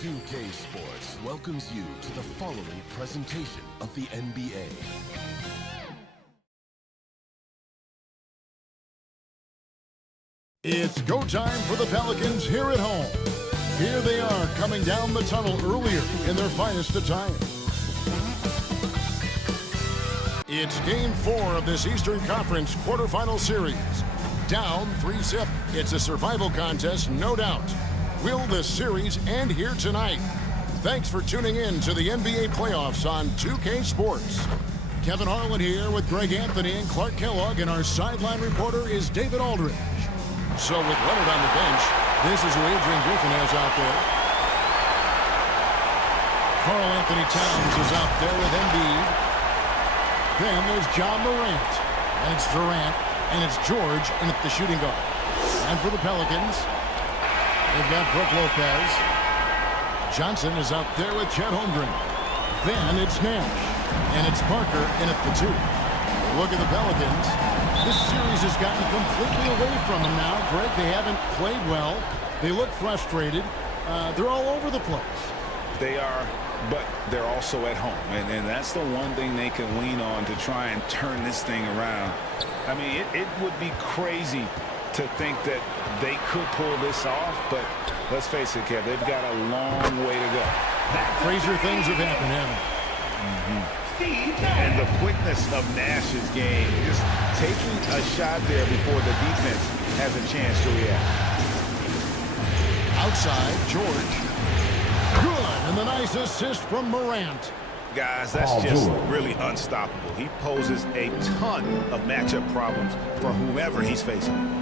2K Sports welcomes you to the following presentation of the NBA. It's go time for the Pelicans here at home. Here they are coming down the tunnel earlier in their finest attire. It's Game 4 of this Eastern Conference quarterfinal series. Down 3-zip. It's a survival contest, no doubt. Will this series end here tonight? Thanks for tuning in to the NBA playoffs on 2K Sports. Kevin Harlan here with Greg Anthony and Clark Kellogg, and our sideline reporter is David Aldridge. So with Leonard on the bench, this is who Adrian Griffin has out there. Karl Anthony Towns is out there with Embiid. Then there's John Morant, and it's Durant, and it's George in at the shooting guard. And for the Pelicans, they've got Brook Lopez. Johnson is out there with Chet Holmgren. Then it's Nash, and it's Parker in at the 2. Look at the Pelicans. This series has gotten completely away from them now. Greg, they haven't played well. They look frustrated. They're all over the place. They are, but they're also at home. And that's the one thing they can lean on to try and turn this thing around. I mean, it would be crazy to think that they could pull this off, but let's face it, Kev, they've got a long way to go. Crazier things have happened, haven't they? And the quickness of Nash's game, just taking a shot there before the defense has a chance to react. Outside, George. Good, and the nice assist from Morant. Guys, that's just really unstoppable. He poses a ton of matchup problems for whomever he's facing.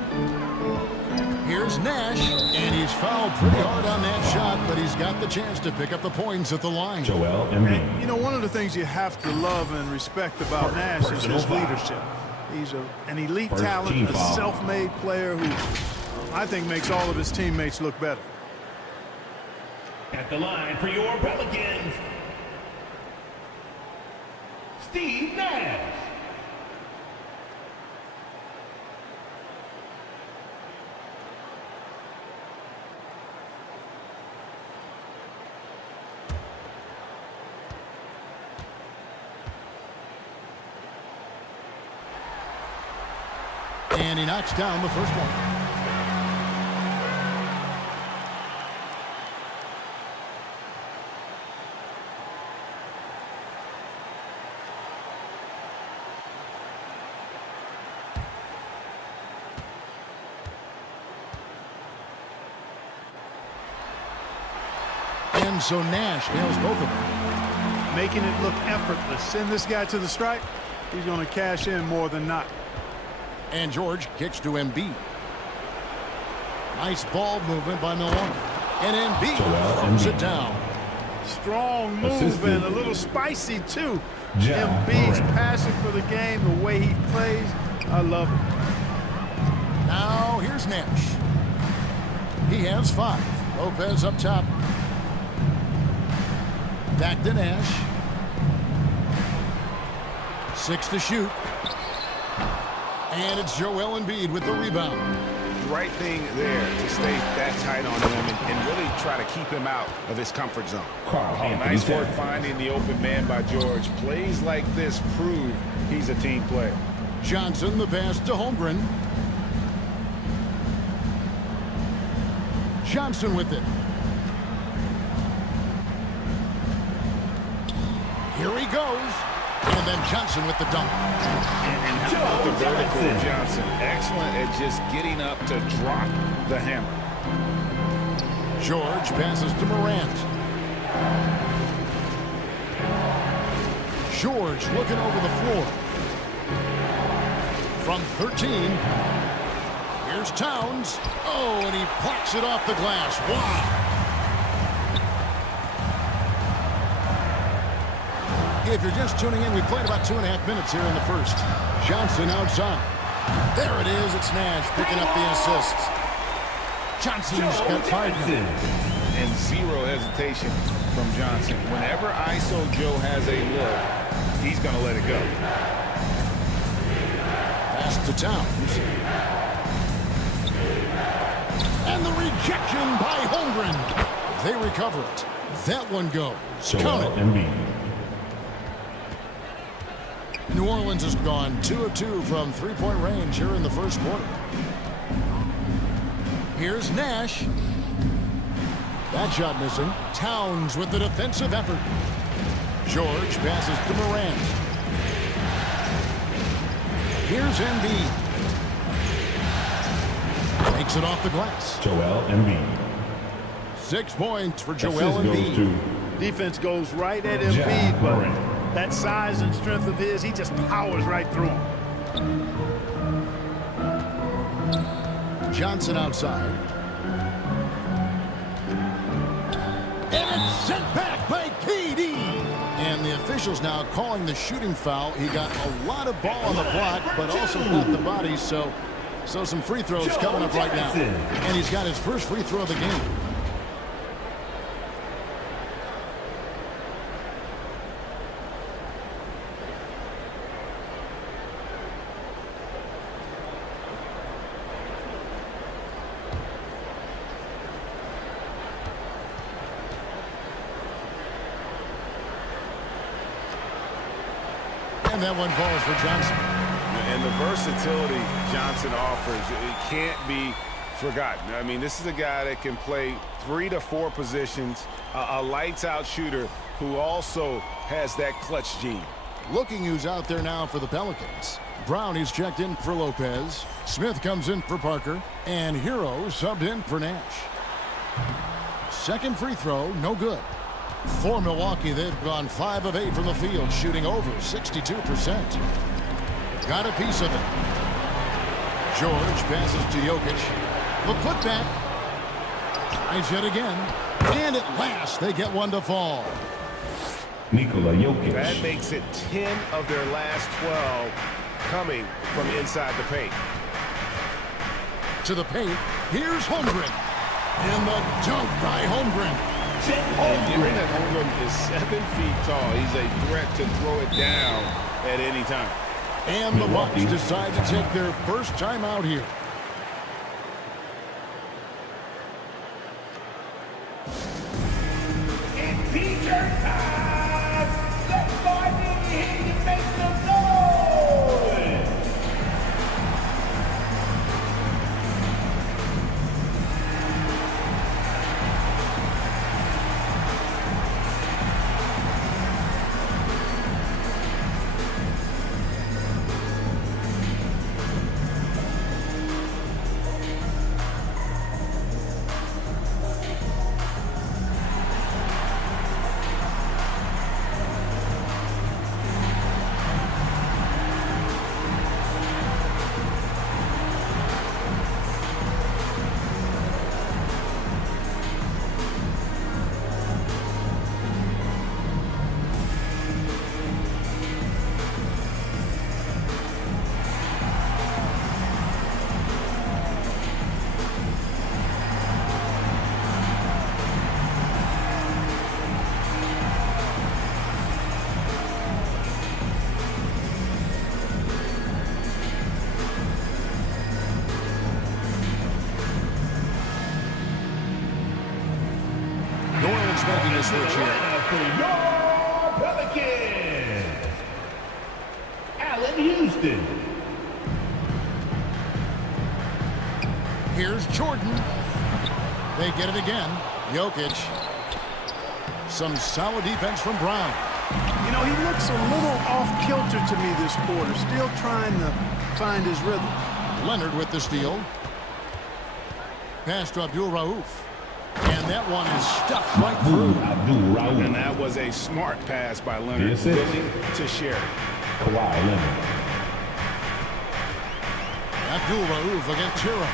Here's Nash, and he's fouled pretty hard on that shot, but he's got the chance to pick up the points at the line. And, you know, one of the things you have to love and respect about Nash is his leadership. He's an elite talent, a self-made player who I think makes all of his teammates look better. At the line for your Pelicans, Steve Nash. And he knocks down the first one. And so Nash nails both of them. Making it look effortless. Send this guy to the stripe, he's going to cash in more than not. And George kicks to Embiid. Nice ball movement by Milwaukee. And Embiid throws it down. Strong move and a little spicy, too. Embiid's passion for the game, the way he plays, I love it. Now here's Nash. He has 5. Lopez up top. Back to Nash. 6 to shoot. And it's Joel Embiid with the rebound. Right thing there to stay that tight on him and really try to keep him out of his comfort zone. Nice work finding the open man by George. Plays like this prove he's a team player. Johnson, the pass to Holmgren. Johnson with it. Here he goes. And then Johnson with the dunk. And how about the vertical of Johnson? Excellent at just getting up to drop the hammer. George passes to Morant. George looking over the floor. From 13. Here's Towns. Oh, and he plucks it off the glass. Wow. If you're just tuning in, we played about 2.5 minutes here in the first. Johnson outside. There it is. It's Nash picking up the assists. Johnson's got 5 now. And zero hesitation from Johnson. Whenever ISO Joe has a look, he's going to let it go. Pass to Towns. And the rejection by Holmgren. They recover it. That one goes. Joel Count it. Embiid. New Orleans has gone 2 of 2 from three-point range here in the first quarter. Here's Nash. That shot missing. Towns with the defensive effort. George passes to Morant. Here's Embiid. Takes it off the glass. Joel Embiid. 6 points for Joel Assist goes Embiid. to Defense goes right at Ja Embiid, but Morant. that size and strength of his, he just powers right through him. Johnson outside. And it's sent back by KD. And the officials now calling the shooting foul. He got a lot of ball on the block, but also got the body, so some free throws coming up right now. And he's got his first free throw of the game. And that one falls for Johnson. And the versatility Johnson offers, it can't be forgotten. I mean, this is a guy that can play 3 to 4 positions, a lights-out shooter who also has that clutch gene. Looking who's out there now for the Pelicans. Brown is checked in for Lopez. Smith comes in for Parker. And Hero subbed in for Nash. Second free throw, no good. For Milwaukee, they've gone 5 of 8 from the field, shooting over 62%. Got a piece of it. George passes to Jokic. The putback. Tries it again. And at last, they get one to fall. Nikola Jokic. That makes it 10 of their last 12 coming from inside the paint. To the paint. Here's Holmgren. And the dunk by Holmgren. And given that Holmgren is 7 feet tall, he's a threat to throw it down at any time. And the Bucks decide to take their first time out here. It's t-shirt time! Let's find in here and make some noise! Making a switch here. For your Pelicans, Allen Houston. Here's Jordan. They get it again. Jokic. Some solid defense from Brown. You know, he looks a little off-kilter to me this quarter, still trying to find his rhythm. Leonard with the steal. Pass to Abdul Rauf. And that one is stuffed right through. And that was a smart pass by Leonard, willing to share it. Kawhi Leonard. Abdul Rauf against Hero.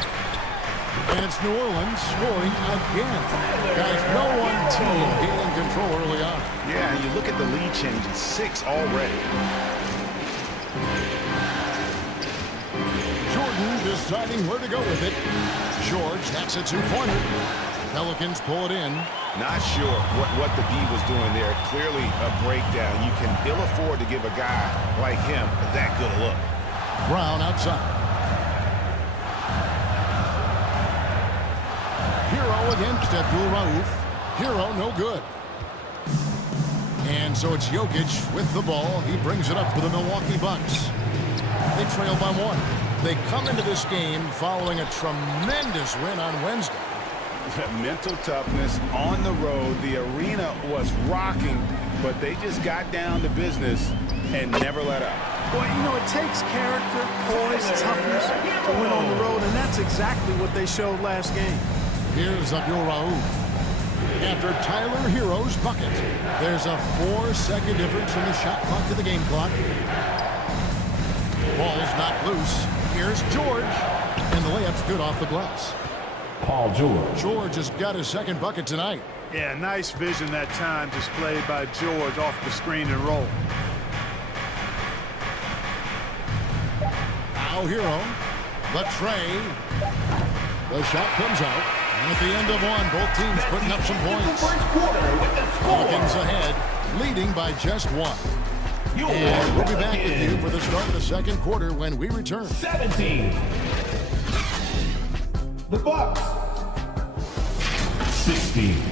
And it's New Orleans scoring again. Guys, no one team gaining control early on. Yeah, you look at the lead change, it's 6 already. Jordan deciding where to go with it. George, that's a two-pointer. Pelicans pull it in. Not sure what the D was doing there. Clearly a breakdown. You can ill afford to give a guy like him that good a look. Brown outside. Hero against Abdul Rauf. Hero, no good. And so it's Jokic with the ball. He brings it up for the Milwaukee Bucks. They trail by 1. They come into this game following a tremendous win on Wednesday. Mental toughness on the road. The arena was rocking, but they just got down to business and never let up. Well, you know, it takes character, poise, toughness to win on the road, and that's exactly what they showed last game. Here's Abdul Rauf. After Tyler Hero's bucket, there's a 4-second difference from the shot clock to the game clock. Ball's not loose. Here's George, and the layup's good off the glass. Paul George. George has got his second bucket tonight. Yeah, nice vision that time displayed by George off the screen and roll. Now Hero, the tray. The shot comes out. And at the end of one, both teams putting up some points. Pelicans ahead, leading by just 1. And we'll be back with you for the start of the second quarter when we return. 17. The Bucks. 16.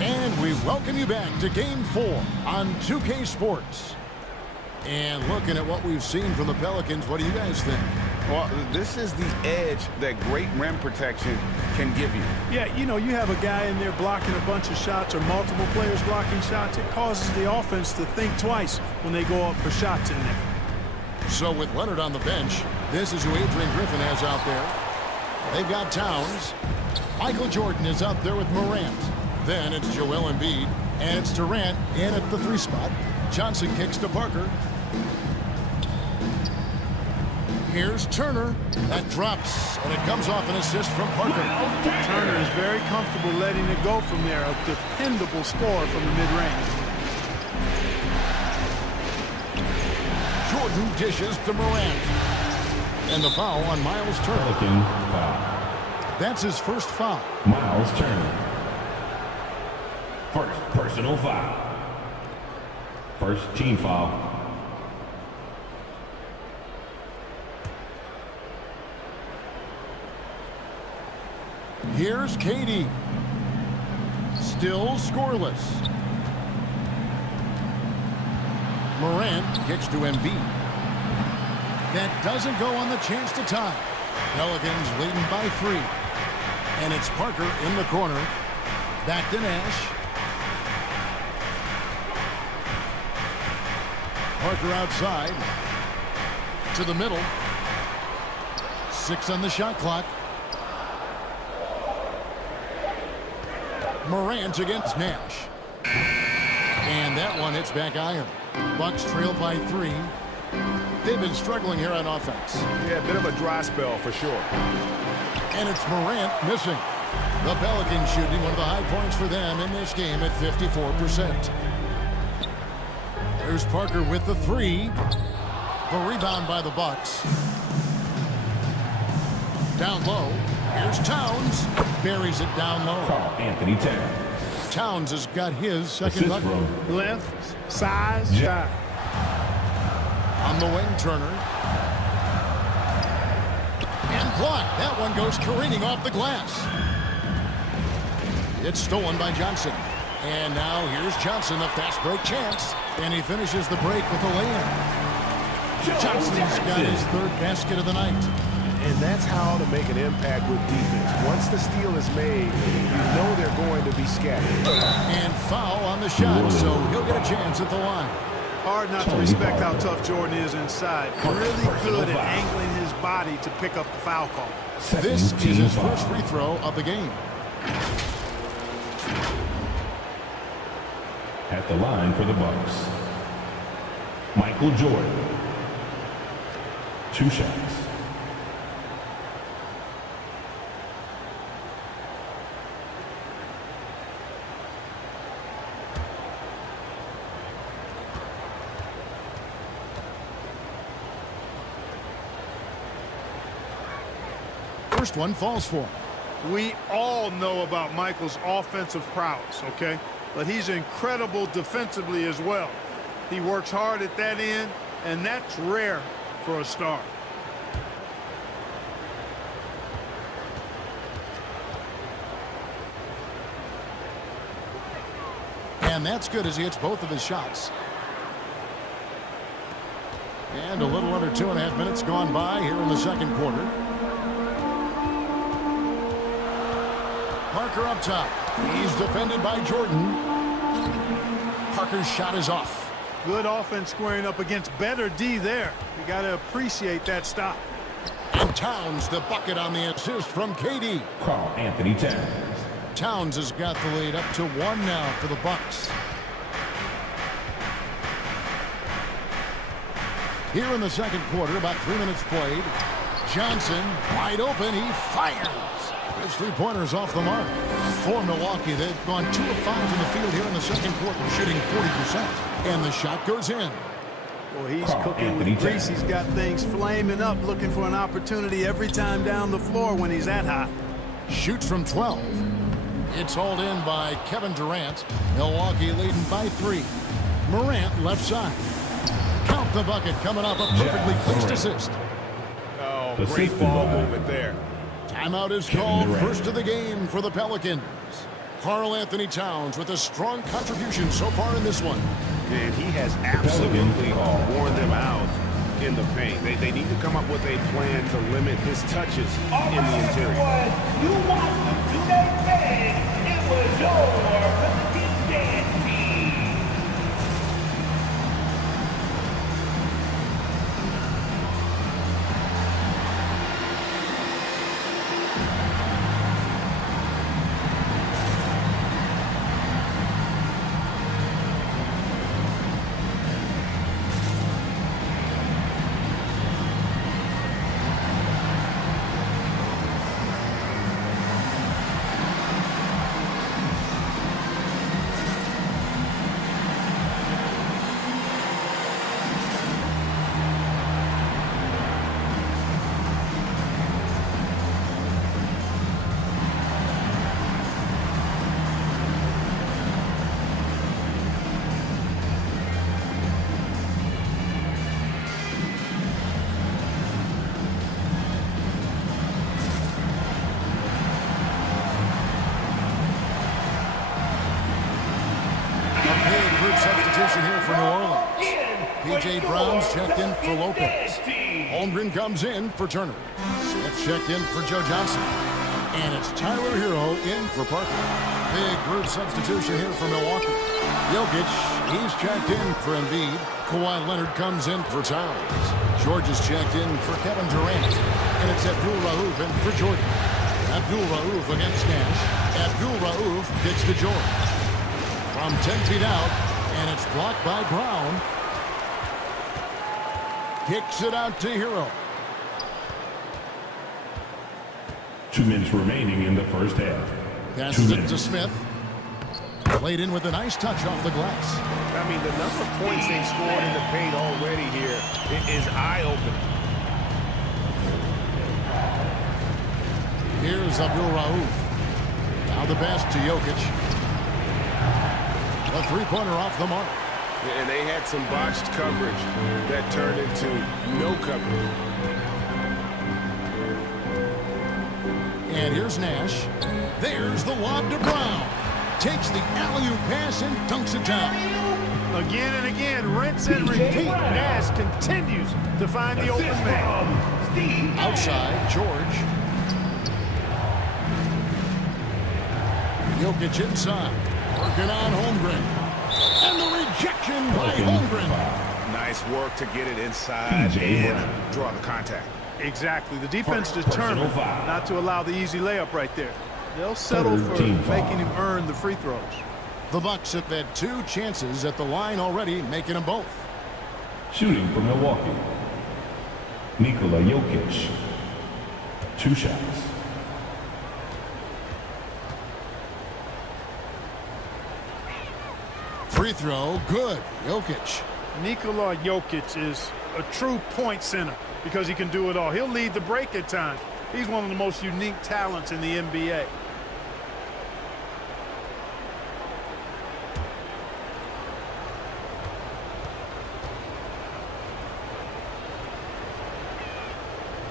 And we welcome you back to Game 4 on 2K Sports. And looking at what we've seen from the Pelicans, what do you guys think? Well, this is the edge that great rim protection can give you. Yeah, you know, you have a guy in there blocking a bunch of shots or multiple players blocking shots. It causes the offense to think twice when they go up for shots in there. So with Leonard on the bench, this is who Adrian Griffin has out there. They've got Towns. Michael Jordan is out there with Morant. Then it's Joel Embiid, and it's Durant in at the 3 spot. Johnson kicks to Parker. Here's Turner. That drops, and it comes off an assist from Parker. Turner is very comfortable letting it go from there. A dependable scorer from the mid-range. Jordan dishes to Morant. And the foul on Miles Turner. Pelican foul. That's his first foul. Miles Turner. First personal foul. First team foul. Here's Katie. Still scoreless. Morant kicks to Embiid. That doesn't go on the chance to tie. Pelicans leading by 3. And it's Parker in the corner. Back to Nash. Parker outside. To the middle. 6 on the shot clock. Morant against Nash. And that one hits back iron. Bucks trail by 3. They've been struggling here on offense. Yeah, a bit of a dry spell for sure. And it's Morant missing. The Pelicans shooting one of the high points for them in this game at 54%. There's Parker with the 3. The rebound by the Bucks. Down low. Here's Towns. Buries it down low. Carl Anthony Towns. Towns has got his second Assist bucket. row. Length, size, Jack. shot. On the wing, Turner. And blocked. That one goes careening off the glass. It's stolen by Johnson. And now here's Johnson, a fast break chance. And he finishes the break with a lay-in. Johnson's got his 3rd basket of the night. And that's how to make an impact with defense. Once the steal is made, you know they're going to be scattered. And foul on the shot, so he'll get a chance at the line. Hard not to respect how tough Jordan is inside. Really good at angling his body to pick up the foul call. This is his first free throw of the game. At the line for the Bucks. Michael Jordan. 2 shots. first one falls for him. We all know about Michael's offensive prowess, okay? But he's incredible defensively as well. He works hard at that end, and that's rare for a star. And that's good as he hits both of his shots. And a little under 2.5 minutes gone by here in the second quarter. Parker up top. He's defended by Jordan. Parker's shot is off. Good offense squaring up against better D there. You got to appreciate that stop. And Towns the bucket on the assist from KD. Carl Anthony Towns. Towns has got the lead up to 1 now for the Bucks. Here in the second quarter, about 3 minutes played. Johnson, wide open, he fires. His three-pointers off the mark. For Milwaukee, they've gone 2 of 5 in the field here in the second quarter, shooting 40%. And the shot goes in. Well, he's Carl cooking Anthony with grease. Towns. He's got things flaming up, looking for an opportunity every time down the floor when he's that hot. Shoots from 12. It's hauled in by Kevin Durant. Milwaukee leading by 3. Morant left side. Count the bucket coming off a perfectly placed assist. Oh, Assisted great ball by- movement there. Timeout is Kevin called. Durant. First of the game for the Pelicans. Carl Anthony Towns with a strong contribution so far in this one. And he has absolutely worn them out in the paint. They need to come up with a plan to limit his touches in the interior. You watched them do their thing. It was your dance team. Substitution here for New Orleans. P.J. Brown's checked in for Lopez. Holmgren comes in for Turner. Smith checked in for Joe Johnson. And it's Tyler Hero in for Parker. Big group substitution here for Milwaukee. Jokic, he's checked in for Embiid. Kawhi Leonard comes in for Towns. George is checked in for Kevin Durant. And it's Abdul Rauf in for Jordan. Abdul Rauf against Nash. Abdul Rauf gets to George. From 10 feet out. And it's blocked by Brown. Kicks it out to Hero. 2 minutes remaining in the first half. Passes 2 it minutes. to Smith. Played in with a nice touch off the glass. I mean, the number of points they've scored in the paint already here is eye-opening. Here's Abdul Rauf. Now the pass to Jokic. A three-pointer off the mark. And they had some botched coverage that turned into no coverage. And here's Nash. There's the lob to Brown. Takes the alley-oop pass and dunks it down. Again and again, rinse and repeat. Nash continues to find the open man. Outside, George. Jokic inside. Working on Holmgren. And the rejection by Holmgren. Nice work to get it inside P.J. and draw the contact. Exactly. The defense determined Personal foul. not to allow the easy layup right there. They'll settle for Team foul. making him earn the free throws. The Bucks have had 2 chances at the line already, making them both. Shooting for Milwaukee. Nikola Jokic. 2 shots. Free throw, good. Jokic. Nikola Jokic is a true point center because he can do it all. He'll lead the break at times, He's one of the most unique talents in the NBA.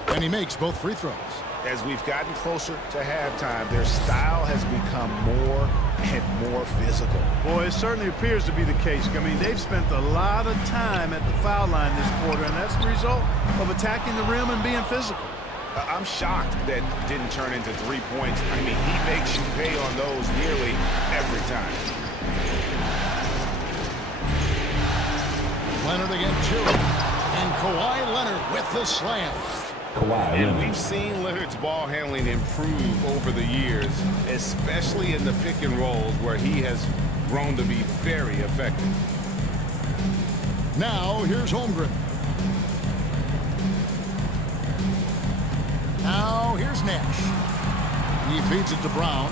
And he makes both free throws. As we've gotten closer to halftime, their style has become more and more physical. Boy, it certainly appears to be the case. I mean, they've spent a lot of time at the foul line this quarter, and that's the result of attacking the rim and being physical. I'm shocked that didn't turn into 3 points. I mean, he makes you pay on those nearly every time. Leonard again, two. And Kawhi Leonard with the slam. And we've seen Leonard's ball handling improve over the years, especially in the pick and rolls where he has grown to be very effective. Now here's Holmgren. Now here's Nash. He feeds it to Brown.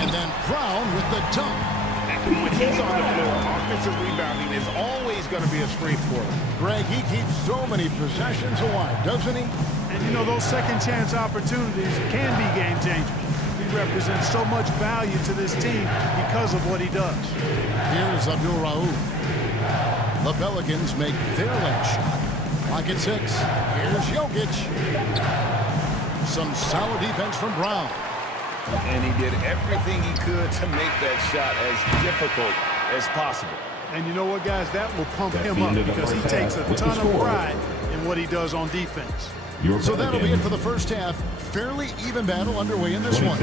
And then Brown with the dunk. When he's on the floor, offensive rebounding is always going to be a strength for him. Greg, he keeps so many possessions alive, doesn't he? And, you know, those second chance opportunities can be game changers. He represents so much value to this team because of what he does. Here's Abdul Rauf. The Pelicans make their last shot. Clock at 6. Here's Jokic. Some solid defense from Brown. And he did everything he could to make that shot as difficult as possible. And you know what, guys? That will pump him up because he takes a ton of pride in what he does on defense. So that'll be it for the first half. Fairly even battle underway in this one.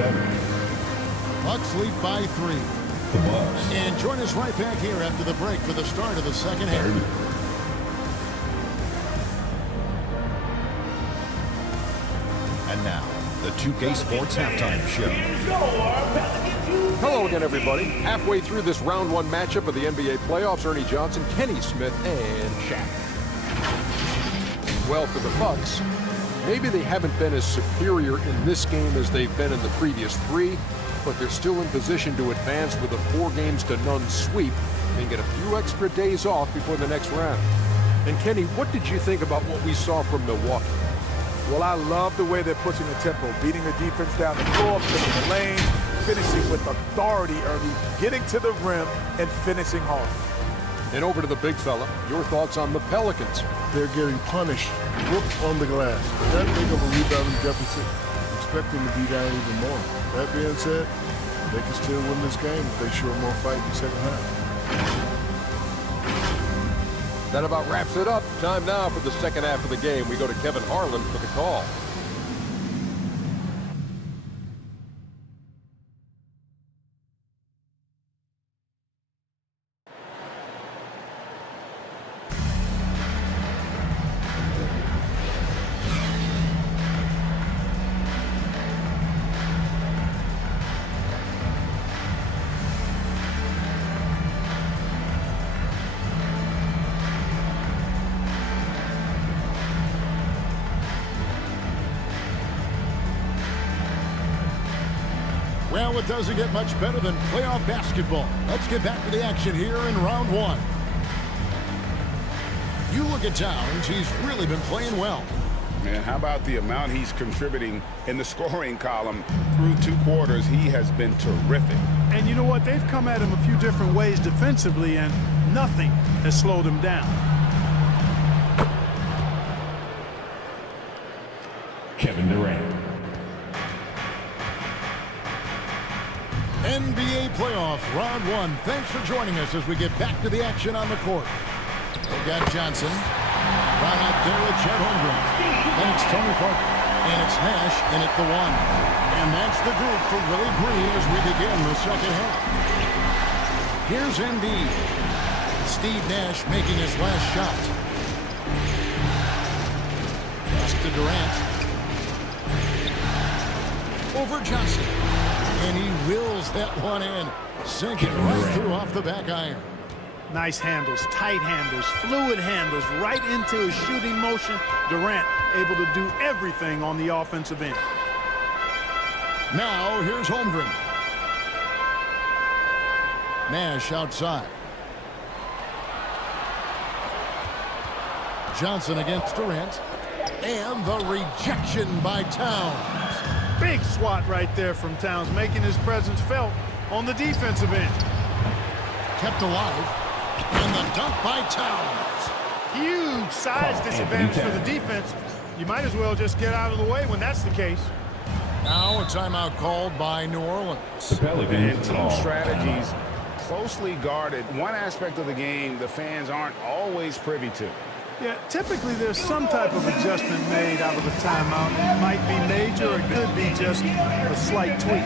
Bucks lead by 3. And join us right back here after the break for the start of the second half. And now, the 2K Sports Halftime Show. Hello again, everybody. Halfway through this round 1 matchup of the NBA playoffs, Ernie Johnson, Kenny Smith, and Shaq. Well, for the Bucks, maybe they haven't been as superior in this game as they've been in the previous 3, but they're still in position to advance with a 4-0 sweep and get a few extra days off before the next round. And Kenny, what did you think about what we saw from Milwaukee? Well, I love the way they're pushing the tempo, beating the defense down the floor, filling the lane, finishing with authority, Ernie, getting to the rim and finishing hard. And over to the big fella, your thoughts on the Pelicans? They're getting punished, whooped on the glass. With that big of a rebounding deficit, expect them to be down even more. That being said, they can still win this game if they show more fight in the second half. That about wraps it up. Time now for the second half of the game. We go to Kevin Harlan for the call. Well, it doesn't get much better than playoff basketball. Let's get back to the action here in round 1. You look at Towns, he's really been playing well. Man, how about the amount he's contributing in the scoring column through 2 quarters? He has been terrific. And you know what? They've come at him a few different ways defensively, and nothing has slowed him down. Kevin Durant. NBA playoff round 1. Thanks for joining us as we get back to the action on the court. We've got Johnson. Brown out there with Chet Holmgren. Then it's Tony Parker. And it's Nash in at the 1. And that's the group for Willie Green as we begin the second half. Here's Embiid. Steve Nash making his last shot. Pass to Durant. Over Johnson. And he wills that one in. Sinking right through off the back iron. Nice handles, tight handles, fluid handles, right into his shooting motion. Durant able to do everything on the offensive end. Now here's Holmgren. Nash outside. Johnson against Durant. And the rejection by Towns. Big swat right there from Towns, making his presence felt on the defensive end. Kept alive. And the dunk by Towns. Huge size disadvantage for the defense. You might as well just get out of the way when that's the case. Now a timeout called by New Orleans. And team strategies closely guarded. One aspect of the game the fans aren't always privy to. Yeah, typically there's some type of adjustment made out of the timeout. It might be major or it could be just a slight tweak.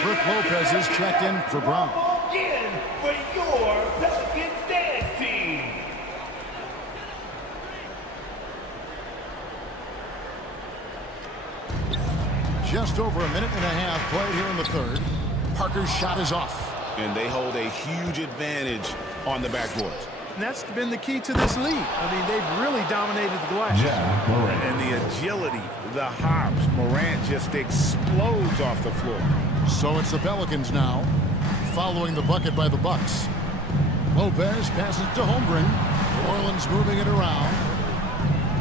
Brook Lopez is checked in for Brown. In for your Pelicans dance team. Just over a minute and a half played here in the third. Parker's shot is off. And they hold a huge advantage on the backboard. And that's been the key to this lead. I mean, they've really dominated the glass. And the agility, the hops, Morant just explodes off the floor. So it's the Pelicans now, following the bucket by the Bucks. Lopez passes to Holmgren. New Orleans moving it around.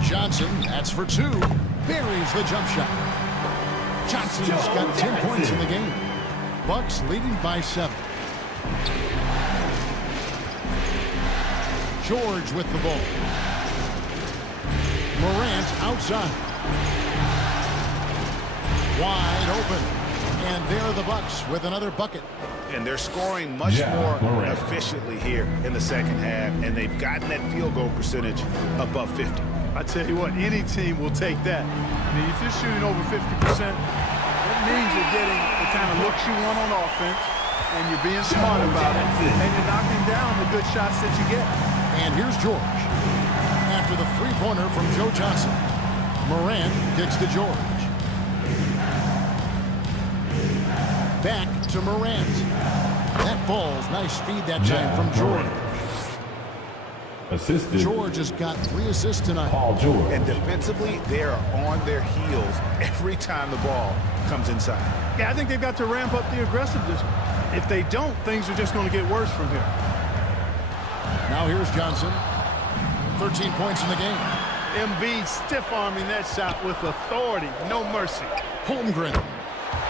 Johnson, that's for two. Buries the jump shot. Johnson's got 10 points in the game. Bucks leading by 7. George with the ball. Morant outside. Wide open. And there are the Bucks with another bucket. And they're scoring much more efficiently here in the second half. And they've gotten that field goal percentage above 50. I tell you what, any team will take that. I mean, if you're shooting over 50%, that means you're getting the kind of looks you want on offense. And you're being smart about it. And you're knocking down the good shots that you get. And here's George. After the three-pointer from Joe Johnson. Morant kicks to George. Back to Morant. That ball's nice feed that time from George. Assisted. George has got 3 assists tonight. Paul George. And defensively, they are on their heels every time the ball comes inside. Yeah, I think they've got to ramp up the aggressiveness. If they don't, things are just going to get worse from here. Now here's Johnson. 13 points in the game. Embiid stiff-arming that shot with authority. No mercy. Holmgren.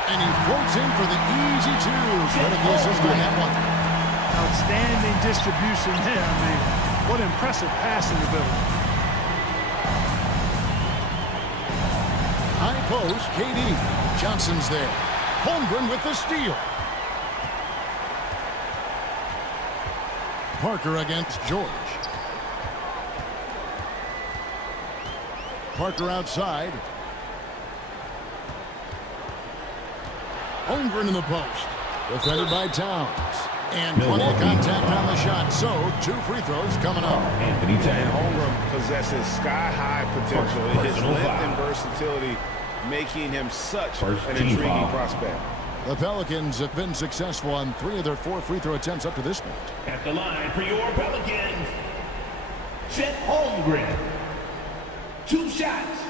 And he floats in for the easy 2. Credit the assist on that one. Outstanding distribution there. I mean, what impressive passing ability. High post, KD. Johnson's there. Holmgren with the steal. Parker against George. Parker outside. Holmgren in the post. Defended by Towns. And plenty of contact on the shot. So, 2 free throws coming up. And Holmgren possesses sky-high potential. His length and versatility making him such an intriguing prospect. The Pelicans have been successful on 3 of their 4 free throw attempts up to this point. At the line for your Pelicans, Chet Holmgren. 2 shots.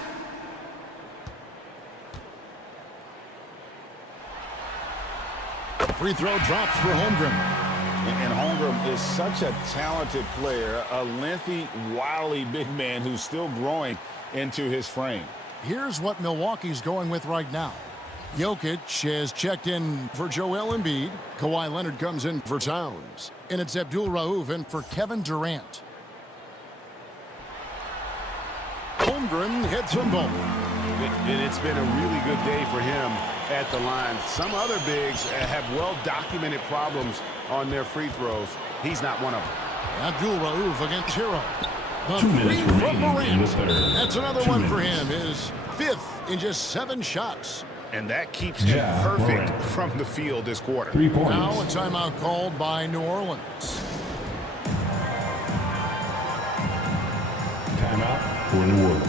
Free throw drops for Holmgren. And Holmgren is such a talented player, a lengthy, wily big man who's still growing into his frame. Here's what Milwaukee's going with right now. Jokic has checked in for Joel Embiid. Kawhi Leonard comes in for Towns. And it's Abdul Rauf in for Kevin Durant. Holmgren hits them both. And it's been a really good day for him at the line. Some other bigs have well-documented problems on their free throws. He's not one of them. Abdul Rauf against Hero. The 2 minutes three from remaining in the Morant. third. That's another 2 one for minutes. him. His 5th in just 7 shots. And that keeps him perfect Morant. from the field this quarter. 3 points. Now a timeout called by New Orleans. Timeout for New Orleans.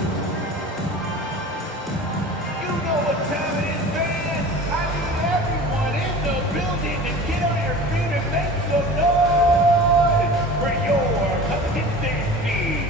You know what time it is, man. I need everyone in the building to get on your feet and make some noise for your Pelicans dance team.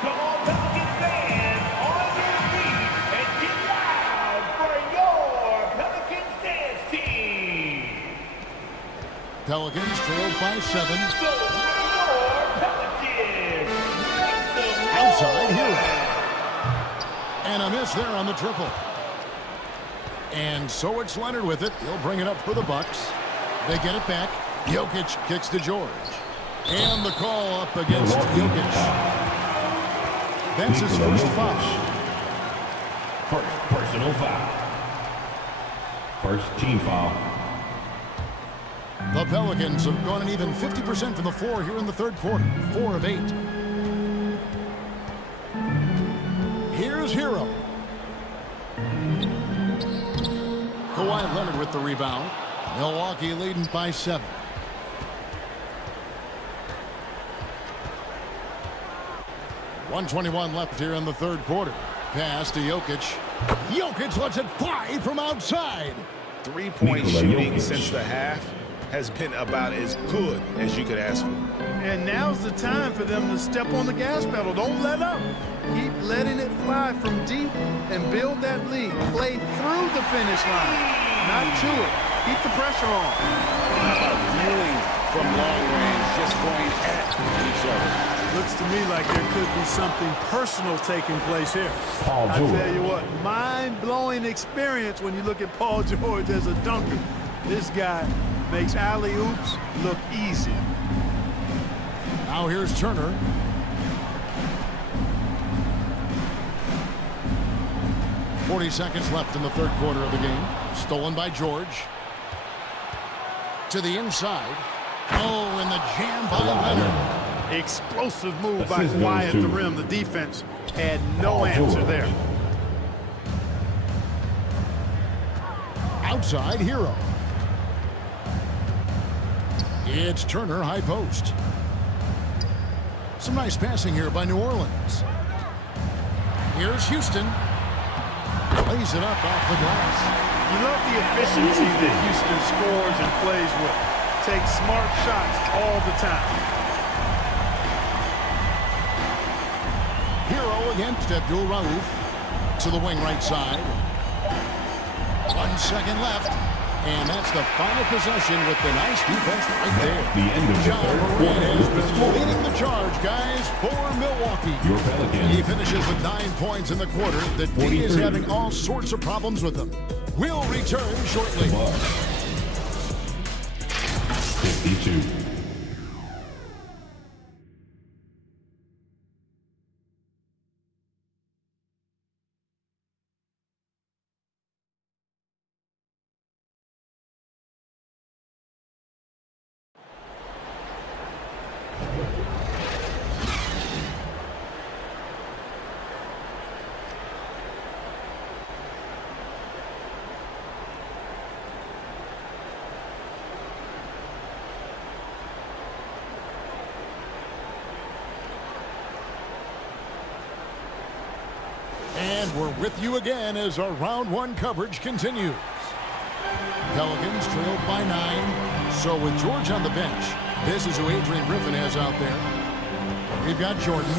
Come on, Pelicans fans, on your feet and get loud for your Pelicans dance team. Pelicans trailed by 7. So your Pelicans, make some Outside noise. Hero. And a miss there on the triple. And so it's Leonard with it. He'll bring it up for the Bucks. They get it back. Jokic kicks to George. And the call up against Jokic. That's his first foul. First personal foul. First team foul. The Pelicans have gone an even 50% from the floor here in the third quarter. 4 of 8. Here's Hero. Kawhi Leonard with the rebound. Milwaukee leading by 7. .121 left here in the third quarter. Pass to Jokic. Jokic lets it fly from outside. Three-point shooting since the half has been about as good as you could ask for. And now's the time for them to step on the gas pedal. Don't let up. Keep letting it fly from deep and build that lead. Play through the finish line, not to it. Keep the pressure on. How about dealing from long range, just going at each other? Looks to me like there could be something personal taking place here. Paul I George. tell you what, mind-blowing experience when you look at Paul George as a dunker. This guy makes alley-oops look easy. Now here's Turner. .40 seconds left in the third quarter of the game. Stolen by George. To the inside. Oh, and the jam by Leonard. Explosive move by Assist Kawhi goes at to the rim. The defense had no Paul answer George. there. Outside Hero. It's Turner, high post. Some nice passing here by New Orleans. Here's Houston. Lays it up off the glass. You love the efficiency that Houston scores and plays with. Takes smart shots all the time. Hero against Abdul Rauf. To the wing right side. 1 second left. And that's the final possession with the nice defense right there. The end of the John third Morant quarter has is the been score. leading the charge, guys, for Milwaukee. Your Pelicans. He finishes with 9 points in the quarter. The D is 43. having all sorts of problems with him. We'll return shortly. Bucks. 52. And we're with you again as our round one coverage continues. Pelicans trailed by 9. So with George on the bench, this is who Adrian Griffin has out there. We've got Jordan.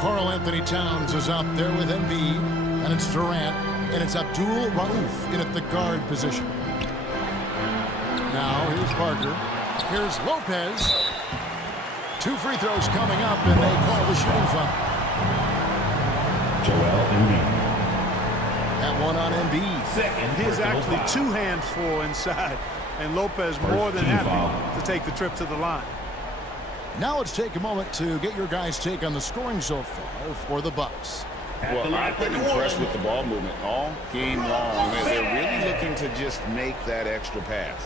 Karl Anthony Towns is out there with Embiid. And it's Durant. And it's Abdul Rauf in at the guard position. Now here's Parker. Here's Lopez. 2 free throws coming up, and they call the shooting foul. Joel Embiid. That one on Embiid. Second. He's actually 2 hands full inside, and Lopez more than happy to take the trip to the line. Now let's take a moment to get your guys' take on the scoring so far for the Bucks. Well, I've been impressed with the ball movement all game long. They're really looking to just make that extra pass.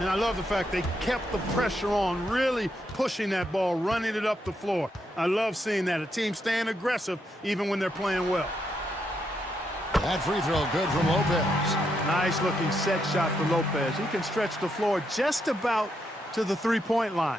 And I love the fact they kept the pressure on, really pushing that ball, running it up the floor. I love seeing that. A team staying aggressive even when they're playing well. That free throw good from Lopez. Nice looking set shot for Lopez. He can stretch the floor just about to the three-point line.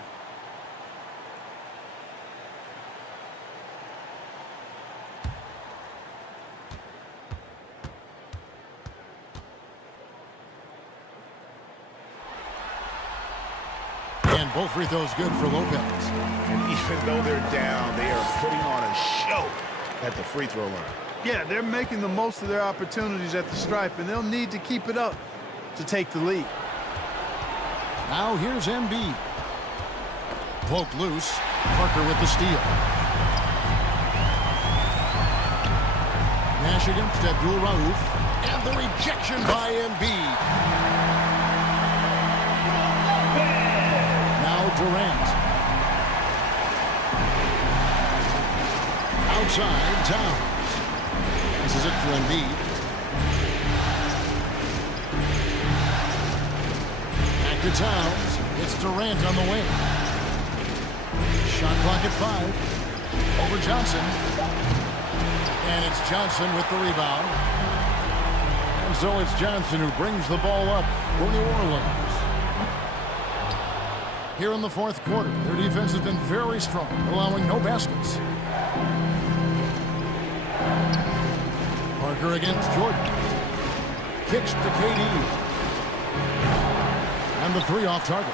And both free throws good for Lopez. And even though they're down, they are putting on a show at the free throw line. Yeah, they're making the most of their opportunities at the stripe, and they'll need to keep it up to take the lead. Now here's Embiid. Poke loose. Parker with the steal. Nash against Abdul Rauf. And the rejection by Embiid. Durant. Outside, Towns. This is it for Embiid. Back to Towns. It's Durant on the wing. Shot clock at 5. Over Johnson. And it's Johnson with the rebound. And so it's Johnson who brings the ball up for New Orleans. Here in the fourth quarter, their defense has been very strong, allowing no baskets. Parker against Jordan. Kicks to KD. And the 3 off target.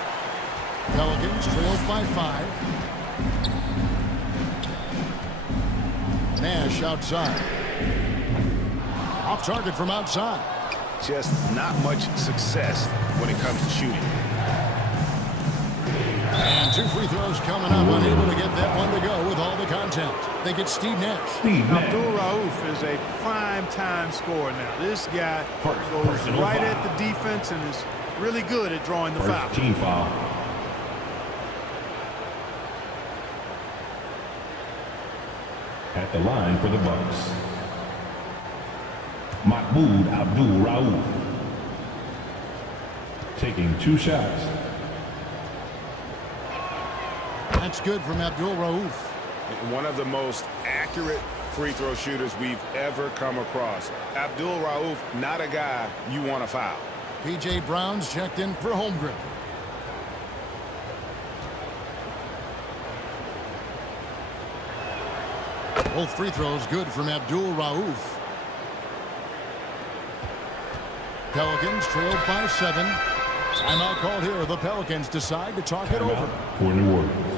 Pelicans trailed by 5. Nash outside. Off target from outside. Just not much success when it comes to shooting. And 2 free throws coming up, unable to get that one to go with all the content. They get Steve Nash. Abdul Rauf is a prime-time scorer now. This guy goes right at the defense and is really good at drawing the foul. Team foul. At the line for the Bucks, Mahmoud Abdul Rauf. Taking 2 shots. That's good from Abdul Rauf. One of the most accurate free throw shooters we've ever come across. Abdul Rauf, not a guy you want to foul. P.J. Brown's checked in for Holmgren. Both free throws good from Abdul Rauf. Pelicans trailed by 7. Timeout called here. The Pelicans decide to talk it over. For New Orleans.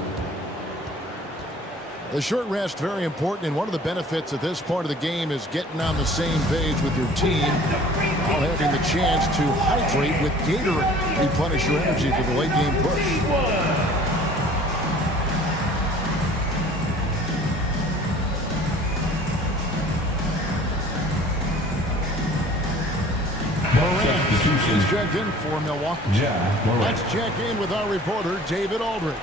The short rest, very important, and one of the benefits at this part of the game is getting on the same page with your team while having the chance to hydrate with Gatorade. Replenish your energy for the late game push. Is checked in for Milwaukee. Let's check in with our reporter, David Aldridge.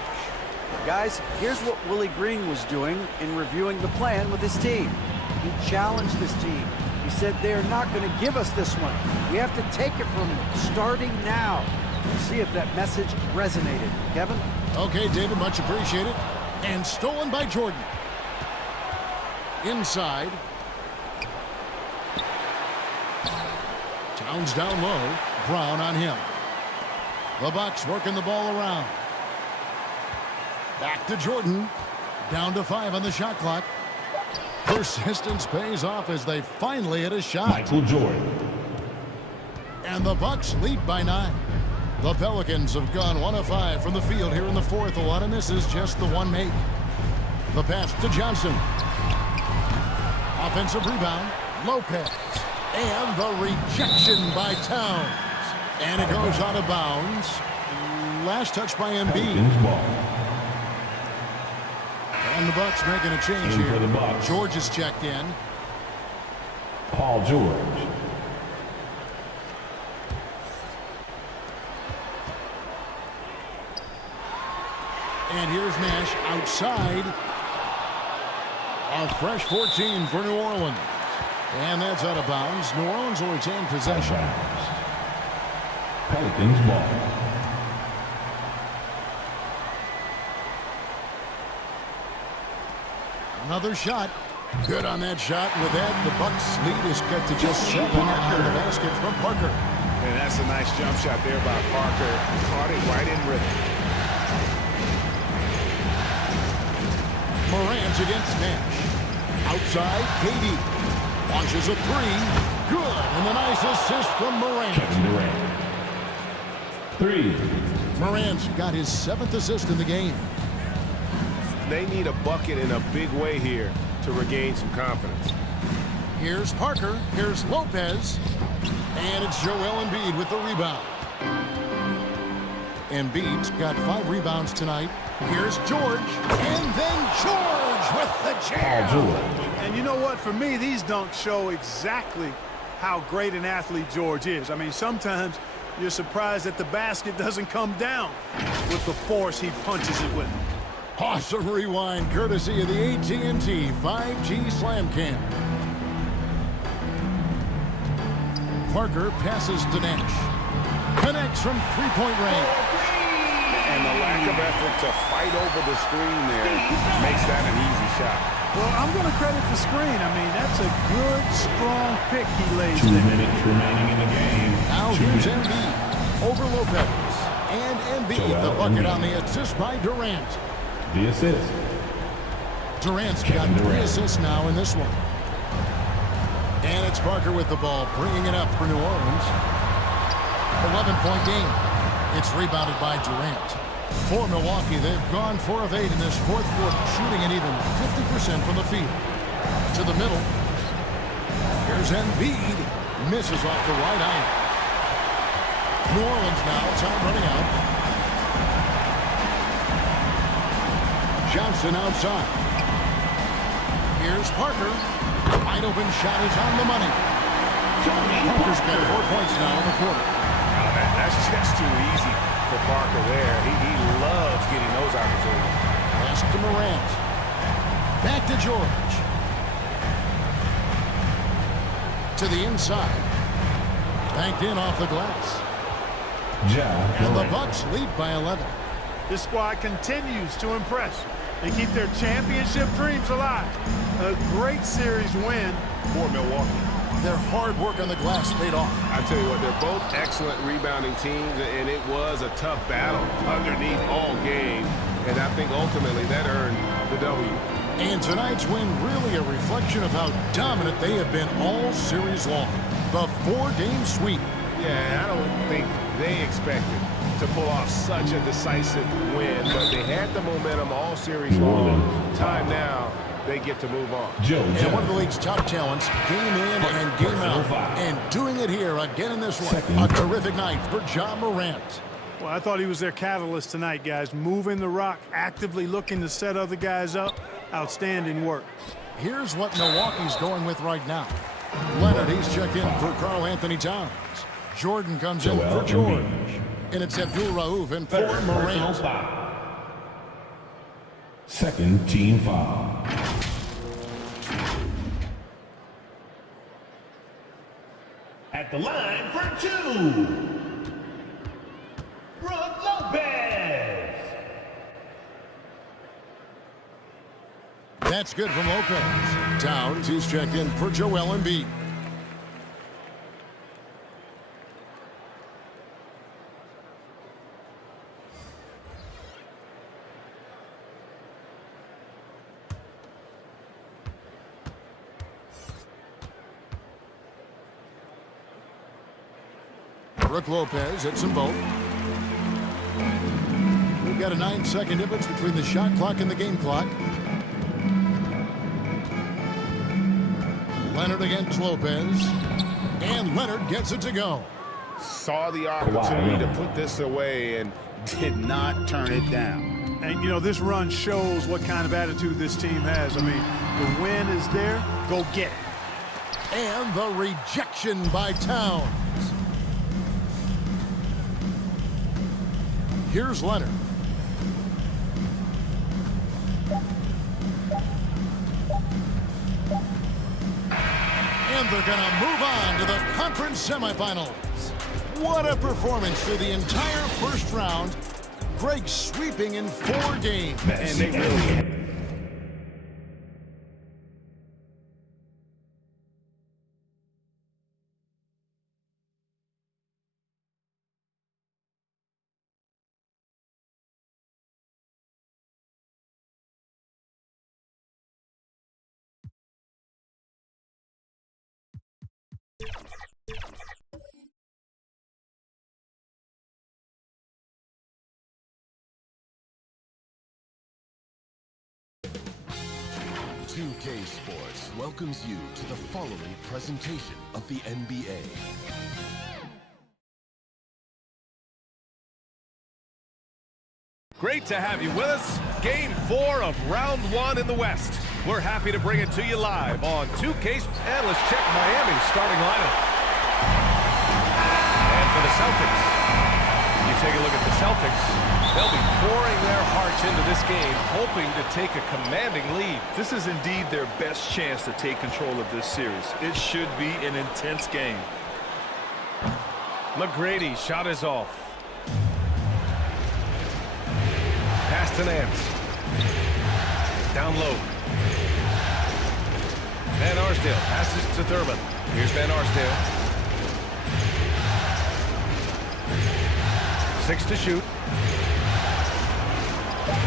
Guys, here's what Willie Green was doing in reviewing the plan with his team. He challenged his team. He said they're not going to give us this one. We have to take it from them, starting now. We'll see if that message resonated. Kevin? Okay, David, much appreciated. And stolen by Jordan. Inside. Towns down low. Brown on him. The Bucks working the ball around. Back to Jordan. Down to 5 on the shot clock. Persistence pays off as they finally hit a shot. Michael Jordan. And the Bucks lead by 9. The Pelicans have gone 1 of 5 from the field here in the fourth. A lot of misses, just the one make. The pass to Johnson. Offensive rebound, Lopez. And the rejection by Towns. And it goes out of bounds. Last touch by Embiid. And the Bucks making a change here. George is checked in. Paul George. And here's Nash outside. A fresh 14 for New Orleans. And that's out of bounds. New Orleans will retain possession. Pelicans ball. Another shot. Good on that shot. With that, the Bucks lead is cut to just 7 after the basket from Parker. And that's a nice jump shot there by Parker. Caught it right in rhythm. Morant against Nash. Outside, KD. Launches a 3. Good. And a nice assist from Morant. Kevin Durant. 3. Morant's got his 7th assist in the game. They need a bucket in a big way here to regain some confidence. Here's Parker. Here's Lopez. And it's Joel Embiid with the rebound. Embiid's got 5 rebounds tonight. Here's George. And then George with the jam. And you know what? For me, these dunks show exactly how great an athlete George is. I mean, sometimes you're surprised that the basket doesn't come down with the force he punches it with. Awesome rewind courtesy of the AT&T 5G Slam Cam. Parker passes to Nash. Connects from three-point range. And the lack of effort to fight over the screen there makes that an easy shot. Well, I'm going to credit the screen. I mean, that's a good, strong pick he lays 2 there. minutes remaining in the game. Now here's Embiid over Lopez. And Embiid, the bucket on the assist by Durant. The assist. Durant's got 3 assists now in this one. And it's Parker with the ball, bringing it up for New Orleans. 11-point game. It's rebounded by Durant. For Milwaukee, they've gone 4 of 8 in this fourth quarter, shooting an even 50% from the field. To the middle. Here's Embiid. Misses off the right eye. New Orleans now, time running out. Johnson outside. Here's Parker. Wide open shot is on the money. Parker's got 4 points now in the quarter. That's just too easy for Parker there. He loves getting those opportunities. Pass to Morant. Back to George. To the inside. Banked in off the glass. And the Bucks lead by 11. This squad continues to impress. They keep their championship dreams alive. A great series win for Milwaukee. Their hard work on the glass paid off. I tell you what, they're both excellent rebounding teams, and it was a tough battle underneath all game. And I think ultimately that earned the W. And tonight's win really a reflection of how dominant they have been all series long. The 4-game sweep. Yeah, I don't think they expected to pull off such a decisive win, but they had the momentum all series long. Time now, they get to move on. And one of the league's top talents, game in and game out. And doing it here again in this one. A terrific night for Ja Morant. Well, I thought he was their catalyst tonight, guys. Moving the rock, actively looking to set other guys up. Outstanding work. Here's what Milwaukee's going with right now. Leonard, he's checked in for Karl Anthony Towns. Jordan comes in for George. And it's Abdul Rauf in for Morant. Second team foul. At the line for 2, Brook Lopez. That's good from Lopez. Towns, he's checked in for Joel Embiid. Brooke Lopez hits them both. We've got a 9-second difference between the shot clock and the game clock. Leonard against Lopez. And Leonard gets it to go. Saw the opportunity to put this away and did not turn it down. And, you know, this run shows what kind of attitude this team has. I mean, the win is there. Go get it. And the rejection by Towns. Here's Leonard. And they're going to move on to the conference semifinals. What a performance through the entire first round. Greg sweeping in 4 games. And they really... 2K Sports welcomes you to the following presentation of the NBA. Great to have you with us. Game 4 of round 1 in the West. We're happy to bring it to you live on 2K. And let's check Miami's starting lineup. And for the Celtics, you take a look at the Celtics. They'll be pouring their hearts into this game, hoping to take a commanding lead. This is indeed their best chance to take control of this series. It should be an intense game. McGrady, shot is off. Pass to Nance. Down low. Van Arsdale passes to Thurman. Here's Van Arsdale. 6 to shoot.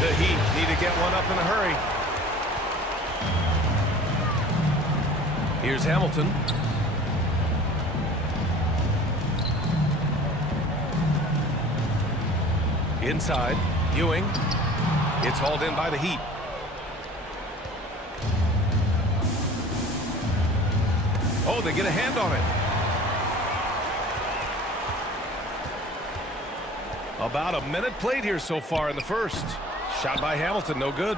The Heat need to get one up in a hurry. Here's Hamilton. Inside, Ewing. It's hauled in by the Heat. Oh, they get a hand on it. About a minute played here so far in the first. Shot by Hamilton, no good.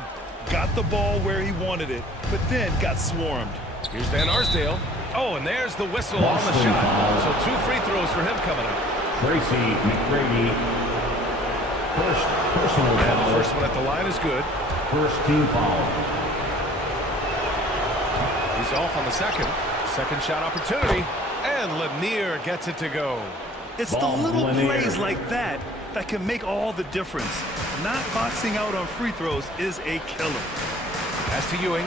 Got the ball where he wanted it, but then got swarmed. Here's Van Arsdale. Oh, and there's the whistle on the shot. So 2 free throws for him coming up. Tracy McGrady. First personal foul. And the first one at the line is good. First team foul. He's off on the second. Second shot opportunity. And Lanier gets it to go. It's the little plays like that that can make all the difference. Not boxing out on free throws is a killer. Pass to Ewing.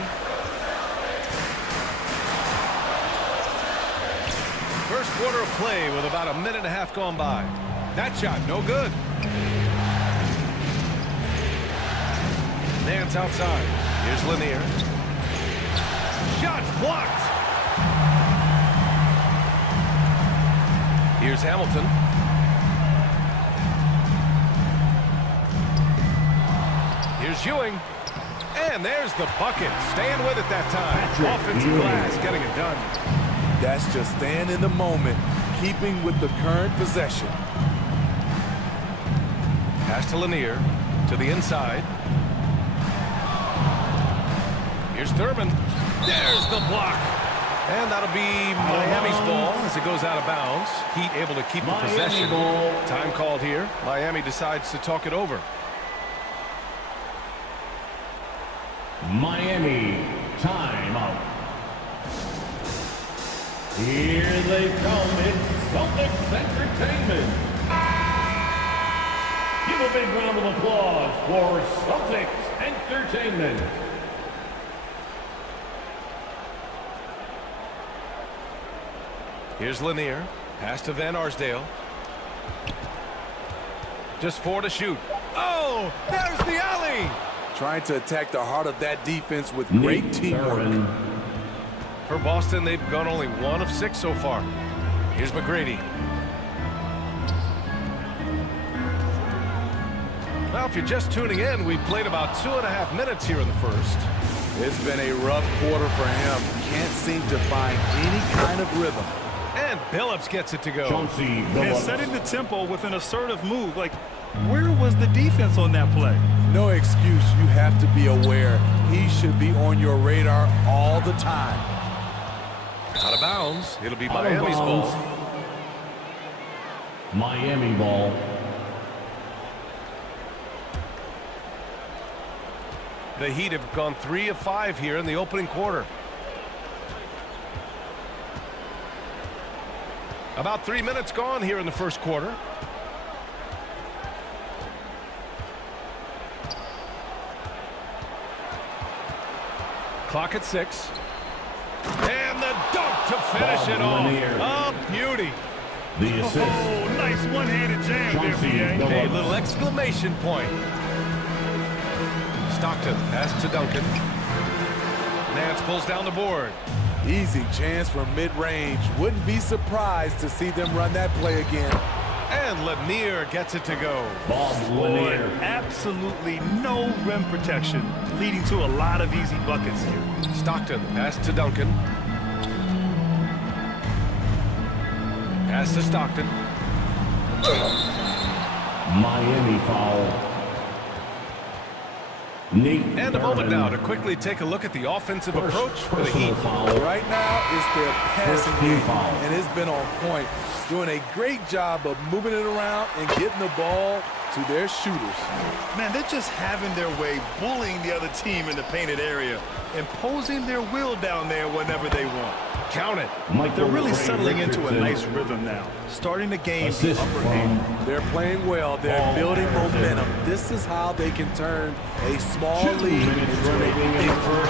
First quarter of play with about a minute and a half gone by. That shot, no good. Nance outside. Here's Lanier. Shot's blocked. Here's Hamilton. Here's Ewing. And there's the bucket. Staying with it that time. Offensive glass getting it done. That's just staying in the moment, keeping with the current possession. Pass to Lanier. To the inside. Here's Thurman. There's the block. And that'll be Miami's ball as it goes out of bounds. Heat able to keep the possession. Time called here. Miami decides to talk it over. Miami, timeout. Here they come. It's Celtics Entertainment. Give a big round of applause for Celtics Entertainment. Here's Lanier. Pass to Van Arsdale. Just 4 to shoot. Oh, there's the alley. Trying to attack the heart of that defense with great teamwork. For Boston, they've gone only 1 of 6 so far. Here's McGrady. Well, if you're just tuning in, we've played about 2.5 minutes here in the first. It's been a rough quarter for him. Can't seem to find any kind of rhythm. And Billups gets it to go. And setting the tempo with an assertive move. Like, where was the defense on that play? No excuse. You have to be aware. He should be on your radar all the time. Out of bounds. It'll be Miami's ball. Miami ball. The Heat have gone 3 of 5 here in the opening quarter. About 3 minutes gone here in the first quarter. Clock at 6. And the dunk to finish it off. A beauty. The assist. Oh, nice one-handed jam there, B.A. A little exclamation point. Stockton pass to Duncan. Nance pulls down the board. Easy chance from mid-range. Wouldn't be surprised to see them run that play again. And Lanier gets it to go. Boy, absolutely no rim protection, leading to a lot of easy buckets here. Stockton pass to Duncan. Pass to Stockton. Miami foul. And a moment now to quickly take a look at the offensive approach for the Heat. Right now, it's their passing game, and it's been on point. Doing a great job of moving it around and getting the ball to their shooters. Man, they're just having their way, bullying the other team in the painted area, imposing their will down there whenever they want. Count it. They're really settling into a nice rhythm now, starting to gain the upper hand. They're playing well. They're building momentum. This is how they can turn a small lead into a big one.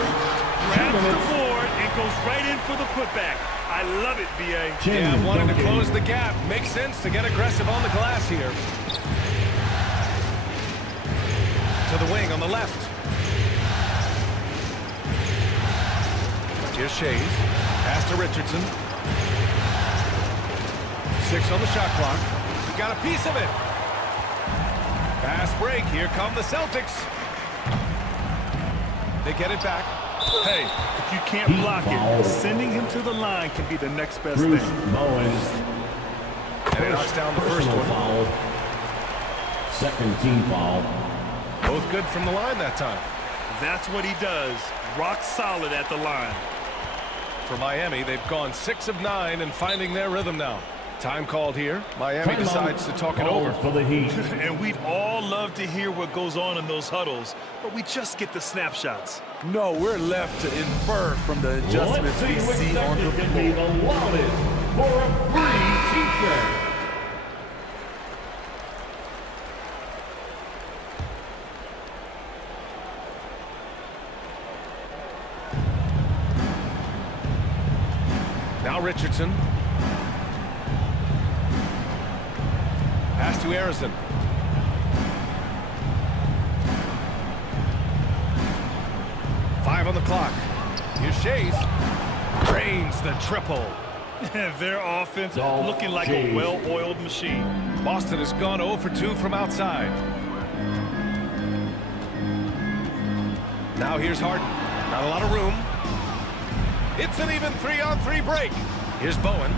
Grabs the board and goes right in for the putback. I love it, B.A. Yeah, wanting to close the gap. Makes sense to get aggressive on the glass here. To the wing on the left. Here's Shays. Pass to Richardson. 6 on the shot clock. He got a piece of it. Fast break. Here come the Celtics. They get it back. Hey, if you can't block it, sending him to the line can be the next best thing. And it knocks down the first one. Foul. Second team foul. Both good from the line that time. That's what he does. Rock solid at the line. For Miami, they've gone 6 of 9 and finding their rhythm now. Time called here. Miami decides to talk it over. For the Heat. And we'd all love to hear what goes on in those huddles, but we just get the snapshots. No, we're left to infer from the adjustments we see on the floor. Allotted for a free t-shirt. Now Richardson. Pass to Arizon. Five on the clock. Here's Shays. Drains the triple. Their offense looking like a well-oiled machine. Boston has gone 0 for 2 from outside. Now here's Harden. Not a lot of room. It's an even 3-on-3 break. Here's Bowen.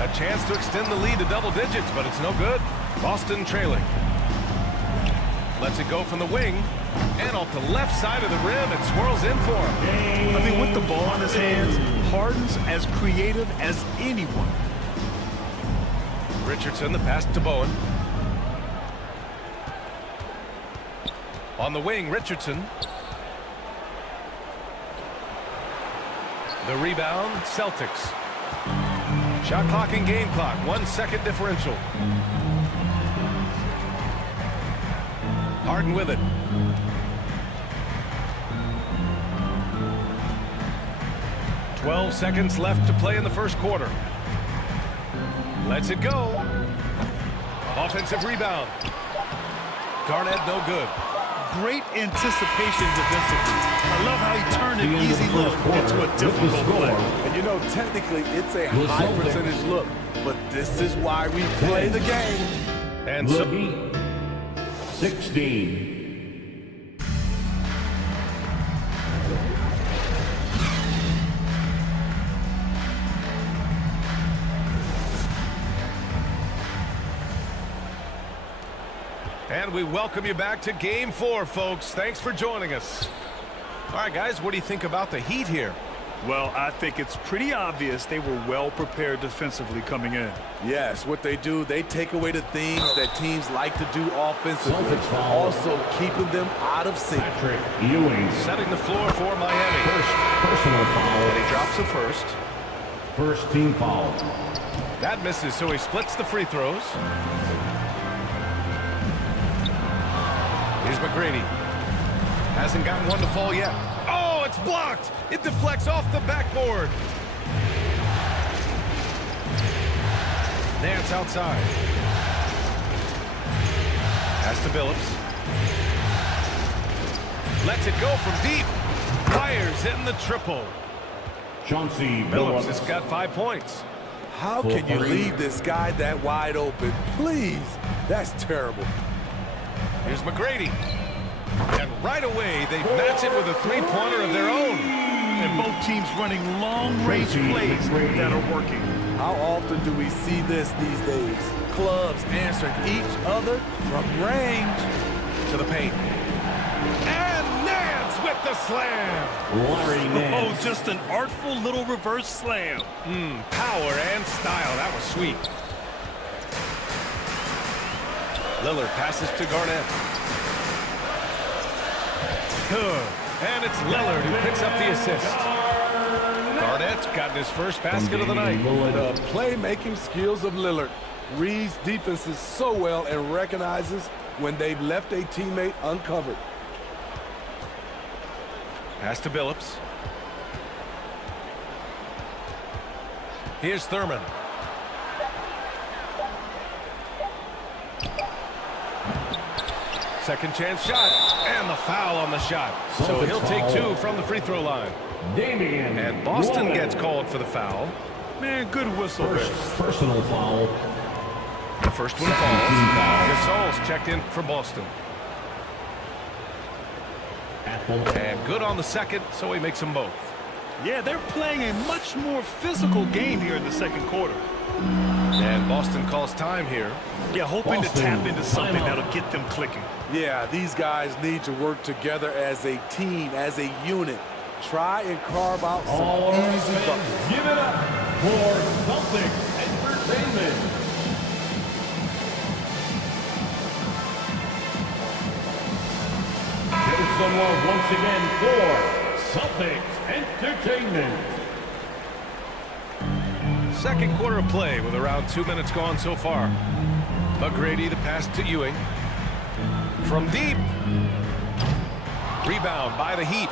A chance to extend the lead to double digits, but it's no good. Boston trailing. Lets it go from the wing. And off the left side of the rim, it swirls in for him. I mean, with the ball in his hands, Harden's as creative as anyone. Richardson, the pass to Bowen. On the wing, Richardson. The rebound, Celtics. Shot clock and game clock, 1 second differential. Harden with it. "12 seconds left to play in the first quarter. Lets it go. Offensive rebound. Garnett no good. Great anticipation defensively. I love how he turned an easy look into a difficult play. And you know, technically, it's a high percentage look, but this is why we play the game. And so 16. And we welcome you back to Game 4, folks. Thanks for joining us. All right, guys, what do you think about the Heat here? Well, I think it's pretty obvious they were well prepared defensively coming in. Yes, what they do, they take away the things that teams like to do offensively, also keeping them out of sync. Ewing setting the floor for Miami. Personal foul. And he drops the first. First team foul. That misses, so he splits the free throws. Here's McGrady. Hasn't gotten one to fall yet. Oh, it's blocked. It deflects off the backboard. Nance outside. Pass to Billups. Lets it go from deep. Fires in the triple. Chauncey Billups has got 5 points. How can you leave this guy that wide open? Please, that's terrible. Here's McGrady. And right away, they match it with a three-pointer of their own. And both teams running long-range plays that are working. How often do we see this these days? Clubs answering each other from range to the paint. And Nance with the slam. Larry Nance. Oh, just an artful little reverse slam. Power and style. That was sweet. Lillard passes to Garnett. Good. And it's Lillard who picks up the assist. Garnett's gotten his first basket of the night. The playmaking skills of Lillard. Reads defenses so well and recognizes when they've left a teammate uncovered. Pass to Billups. Here's Thurman. Second chance shot, and the foul on the shot. So he'll take 2 from the free throw line. Damian. And Boston gets called for the foul. Man, good whistle. Personal foul. The first one falls. Gasol's checked in for Boston. And good on the second, so he makes them both. Yeah, they're playing a much more physical game here in the second quarter. And Boston calls time here. Yeah, hoping to tap into something that'll get them clicking. Yeah, these guys need to work together as a team, as a unit. Try and carve out some easy buckets. Give it up for Celtics Entertainment. Here's some love once again for Celtics Entertainment. Second quarter of play with around 2 minutes gone so far. McGrady, the pass to Ewing. From deep. Rebound by the Heat.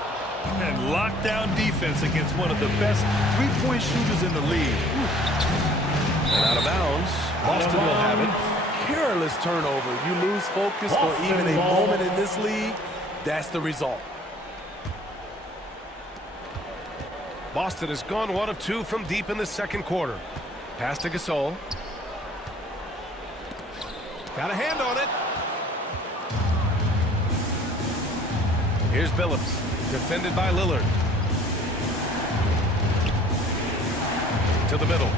And lockdown defense against one of the best three-point shooters in the league. And out of bounds. Boston will have it. Careless turnover. You lose focus for even a moment in this league. That's the result. Boston has gone 1 of 2 from deep in the second quarter. Pass to Gasol. Got a hand on it. Here's Billups. Defended by Lillard. To the middle.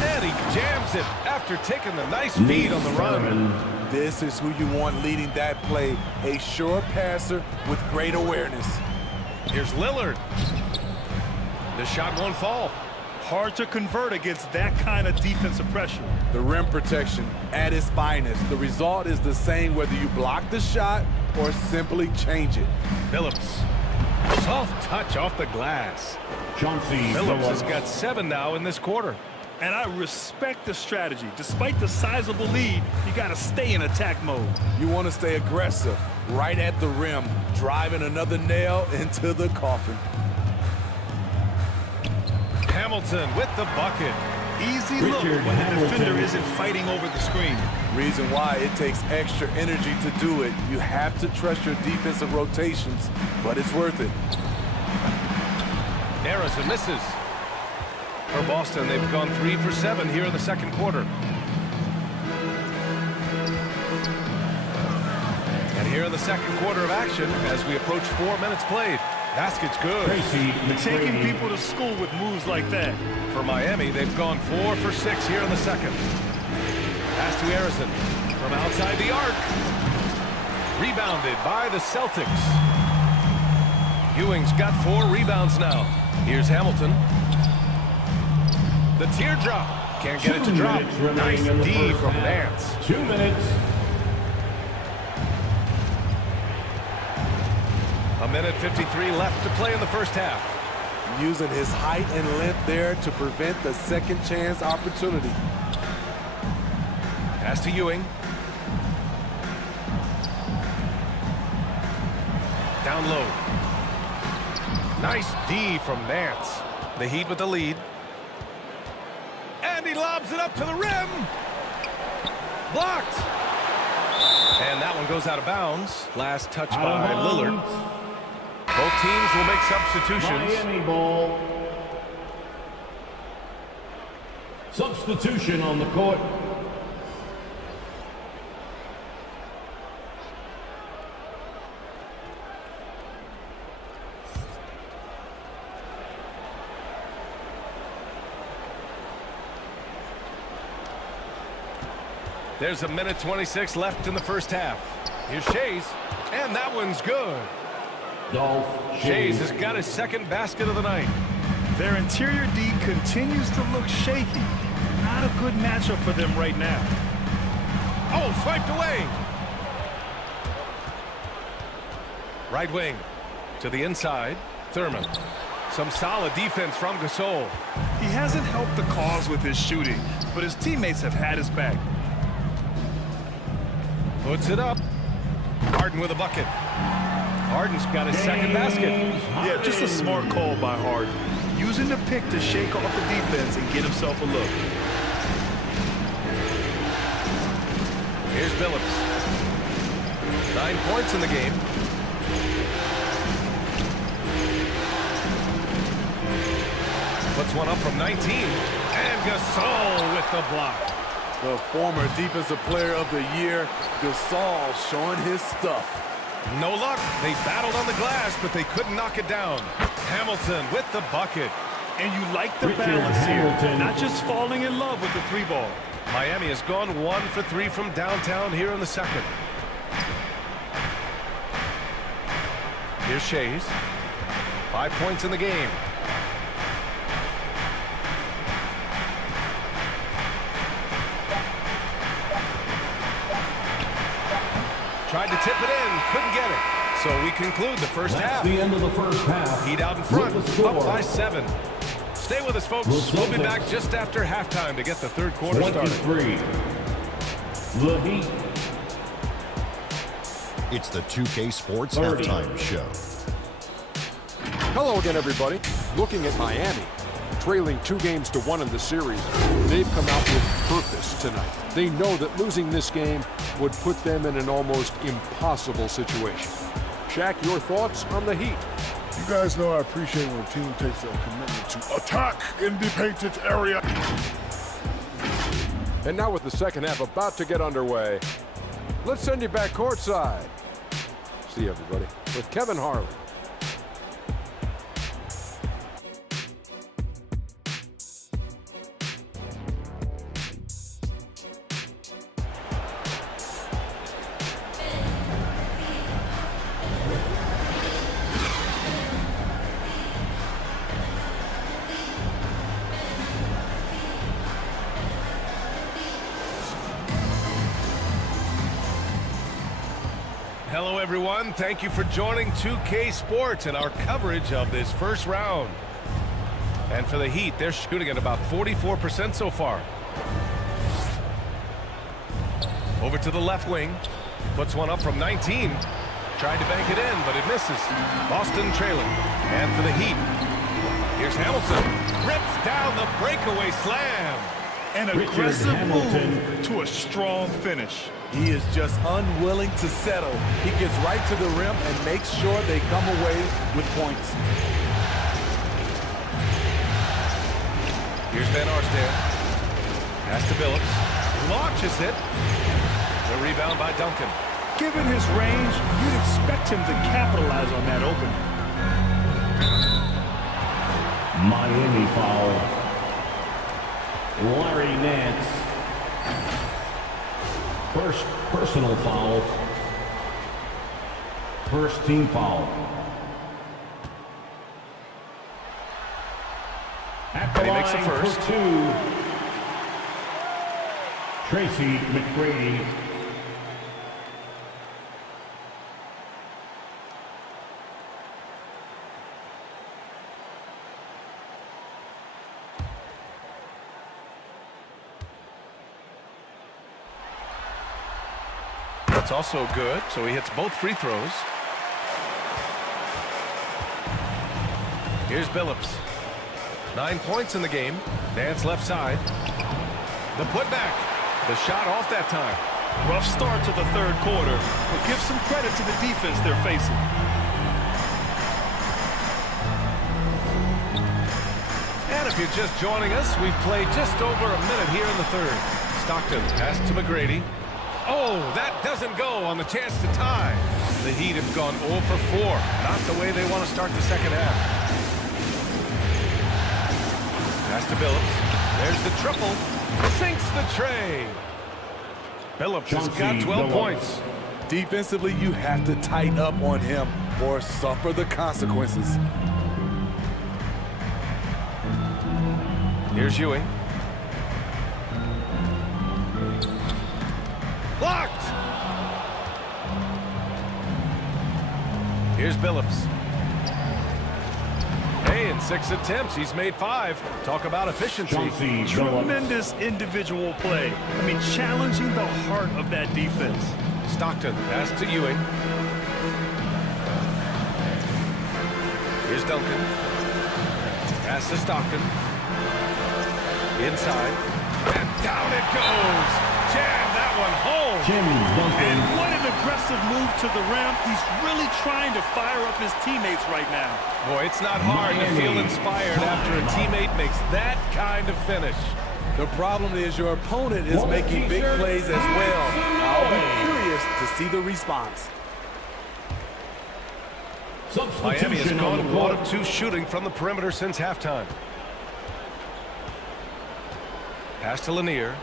And he jams it after taking the nice feed on the run. This is who you want leading that play. A sure passer with great awareness. Here's Lillard. The shot won't fall. Hard to convert against that kind of defensive pressure. The rim protection at its finest. The result is the same whether you block the shot or simply change it. Billups. Soft touch off the glass. Chauncey Billups has got 7 now in this quarter. And I respect the strategy. Despite the sizable lead, you got to stay in attack mode. You want to stay aggressive, right at the rim, driving another nail into the coffin. Hamilton with the bucket. Easy look when the defender isn't fighting over the screen. Reason why it takes extra energy to do it. You have to trust your defensive rotations, but it's worth it. Errors and misses. For Boston, they've gone 3 for 7 here in the second quarter. here in the second quarter of action as we approach 4 minutes played. Basket's good. Taking people to school with moves like that. For Miami, they've gone 4 for 6 here in the second. Pass to Harrison from outside the arc. Rebounded by the Celtics. Ewing's got 4 rebounds now. Here's Hamilton. The teardrop. Can't get it to drop. Nice D from Nance. 2 minutes. A minute 53 left to play in the first half. Using his height and length there to prevent the second chance opportunity. Pass to Ewing. Down low. Nice D from Nance. The Heat with the lead. And he lobs it up to the rim. Blocked. And that one goes out of bounds. Last touch by Lillard. Both teams will make substitutions. Miami ball. Substitution on the court. There's a minute 26 left in the first half. Here's Shays, and that one's good. Shays has got his second basket of the night. Their interior D continues to look shaky. Not a good matchup for them right now. Oh, swiped away. Right wing to the inside. Thurman. Some solid defense from Gasol. He hasn't helped the cause with his shooting, but his teammates have had his back. Puts it up. Harden with a bucket. Harden's got his second basket. Yeah, just a smart call by Harden. Using the pick to shake off the defense and get himself a look. Here's Billups. 9 points in the game. Puts one up from 19. And Gasol with the block. The former Defensive Player of the Year, Gasol, showing his stuff. No luck. They battled on the glass, but they couldn't knock it down. Hamilton with the bucket. And you like the balance here. Not just falling in love with the 3-ball. Miami has gone 1 for 3 from downtown here in the second. Here's Shays. 5 points in the game. Tried to tip it in, couldn't get it. So we conclude the first half. The end of the first half. Heat out in front, up by 7. Stay with us, folks. We'll be back just after halftime to get the third quarter started. 23. The Heat. It's the 2K Sports Halftime Show. Hello again, everybody. Looking at Miami, trailing 2 games to 1 in the series, they've come out with purpose tonight. They know that losing this game would put them in an almost impossible situation. Shaq, your thoughts on the Heat? You guys know I appreciate when a team takes a commitment to attack in the painted area. And now with the second half about to get underway, let's send you back courtside. See you, everybody, with Kevin Harlan. Hello, everyone. Thank you for joining 2K Sports and our coverage of this first round. And for the Heat, they're shooting at about 44% so far. Over to the left wing. Puts one up from 19. Tried to bank it in, but it misses. Boston trailing. And for the Heat, here's Hamilton. Rips down the breakaway slam. An aggressive move to a strong finish. He is just unwilling to settle. He gets right to the rim and makes sure they come away with points. Here's Van Arsdale. Pass to Billups. Launches it. The rebound by Duncan. Given his range, you'd expect him to capitalize on that opening. Miami foul. Larry Nance. First personal foul. First team foul. And he makes the first. For 2. Tracy McGrady. That's also good, so he hits both free throws. Here's Billups. 9 points in the game. Nance left side. The putback. The shot off that time. Rough start to the third quarter, but give some credit to the defense they're facing. And if you're just joining us, we've played just over a minute here in the third. Stockton pass to McGrady. Oh, that doesn't go on the chance to tie. The Heat have gone 0 for 4. Not the way they want to start the second half. Pass to Billups. There's the triple. Sinks the tray. Billups has got 12 points. Defensively, you have to tighten up on him or suffer the consequences. Here's Ewing. Blocked! Here's Billups. Hey, in 6 attempts, he's made 5. Talk about efficiency. Tremendous individual play. I mean, challenging the heart of that defense. Stockton, pass to Ewing. Here's Duncan. Pass to Stockton. Inside. And down it goes. Jam that one home. And what an aggressive move to the rim. He's really trying to fire up his teammates right now. Boy, it's not hard to feel inspired after a teammate makes that kind of finish. The problem is your opponent is making big plays as well. I'll be curious to see the response. Miami has gone 1 of 2 shooting from the perimeter since halftime. Pass to Lanier.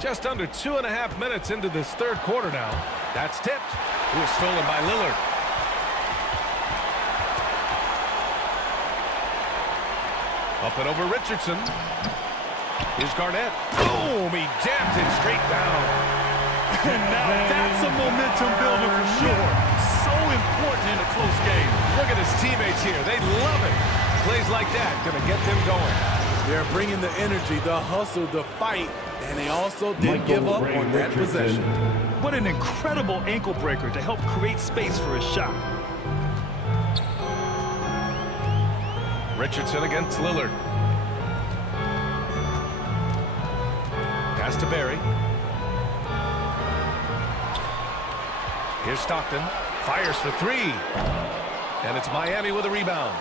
Just under 2.5 minutes into this third quarter now. That's tipped. It was stolen by Lillard. Up and over Richardson. Here's Garnett. Boom! He jams it straight down. And now that's a momentum builder for sure. So important in a close game. Look at his teammates here. They love it. Plays like that gonna get them going. They're bringing the energy, the hustle, the fight, and they also didn't give up on that possession. What an incredible ankle breaker to help create space for a shot. Richardson against Lillard. Pass to Barry. Here's Stockton. Fires for 3. And it's Miami with a rebound.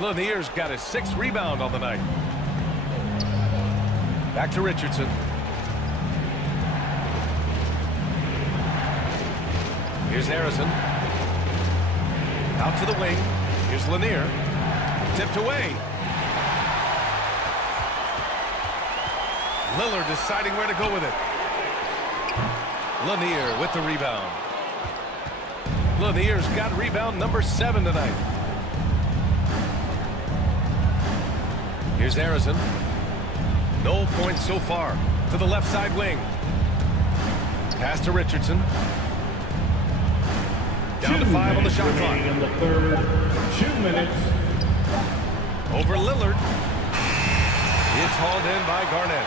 Lanier's got his 6th rebound on the night. Back to Richardson. Here's Harrison. Out to the wing. Here's Lanier. Tipped away. Lillard deciding where to go with it. Lanier with the rebound. Lanier's got rebound number 7 tonight. Here's Harrison. No points so far. To the left side wing. Pass to Richardson. Down to 5 on the shot clock. In the third, 2 minutes. Over Lillard. It's hauled in by Garnett.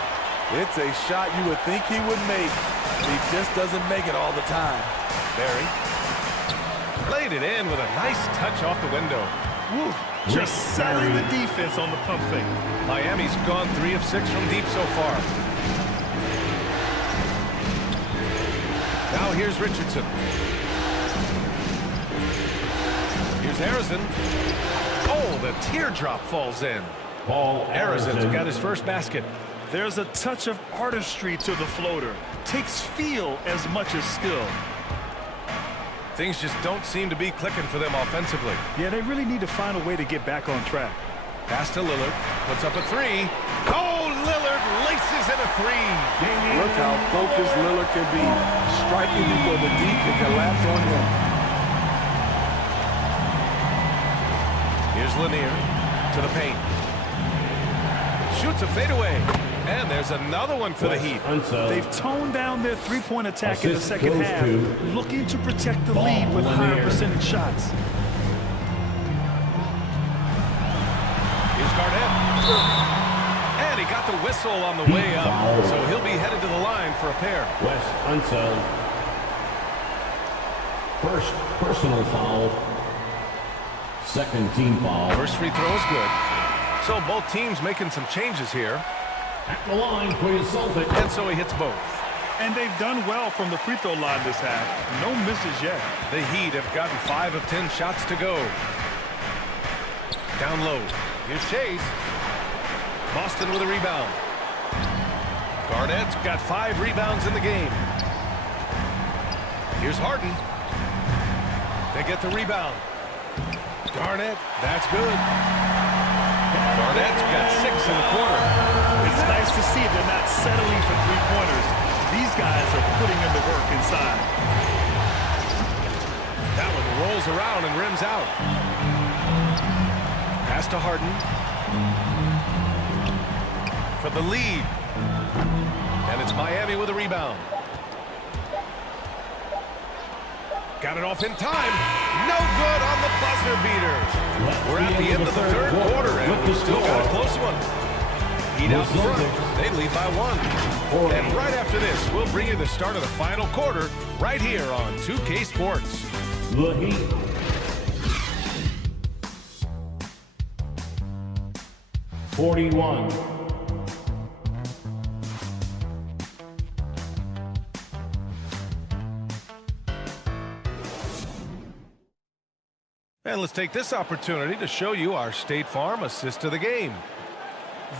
It's a shot you would think he would make. He just doesn't make it all the time. Barry. Laid it in with a nice touch off the window. Woo. Just selling the defense on the pump fake. Miami's gone 3 of 6 from deep so far. Now here's Richardson. Here's Harrison. Oh, the teardrop falls in. Ball Harrison's got his first basket. There's a touch of artistry to the floater. Takes feel as much as skill. Things just don't seem to be clicking for them offensively. Yeah, they really need to find a way to get back on track. Pass to Lillard. Puts up a three. Oh, Lillard laces in a three. Look how focused Lillard can be. Striking before the D can collapse on him. Here's Lanier to the paint. Shoots a fadeaway. And there's another one for the Heat. They've toned down their three-point attack in the second half, looking to protect the lead with higher percentage shots. Here's Garnett. And he got the whistle on the way up, so he'll be headed to the line for a pair. Wes Unseld. First personal foul. Second team foul. First free throw is good. So both teams making some changes here. At the line for your Celtics. And so he hits both. And they've done well from the free throw line this half. No misses yet. The Heat have gotten 5 of 10 shots to go. Down low. Here's Chase. Boston with a rebound. Garnett's got 5 rebounds in the game. Here's Harden. They get the rebound. Garnett, that's good. Garnett's got 6 in the quarter. It's nice to see they're not settling for three-pointers. These guys are putting in the work inside. That one rolls around and rims out. Pass to Harden. For the lead. And it's Miami with a rebound. Got it off in time. No good on the buzzer beater. We're at the end of the third quarter, and we've still got a close one. Heat out front. They lead by 1. And right after this, we'll bring you the start of the final quarter right here on 2K Sports. The Heat. .41. And let's take this opportunity to show you our State Farm assist of the game.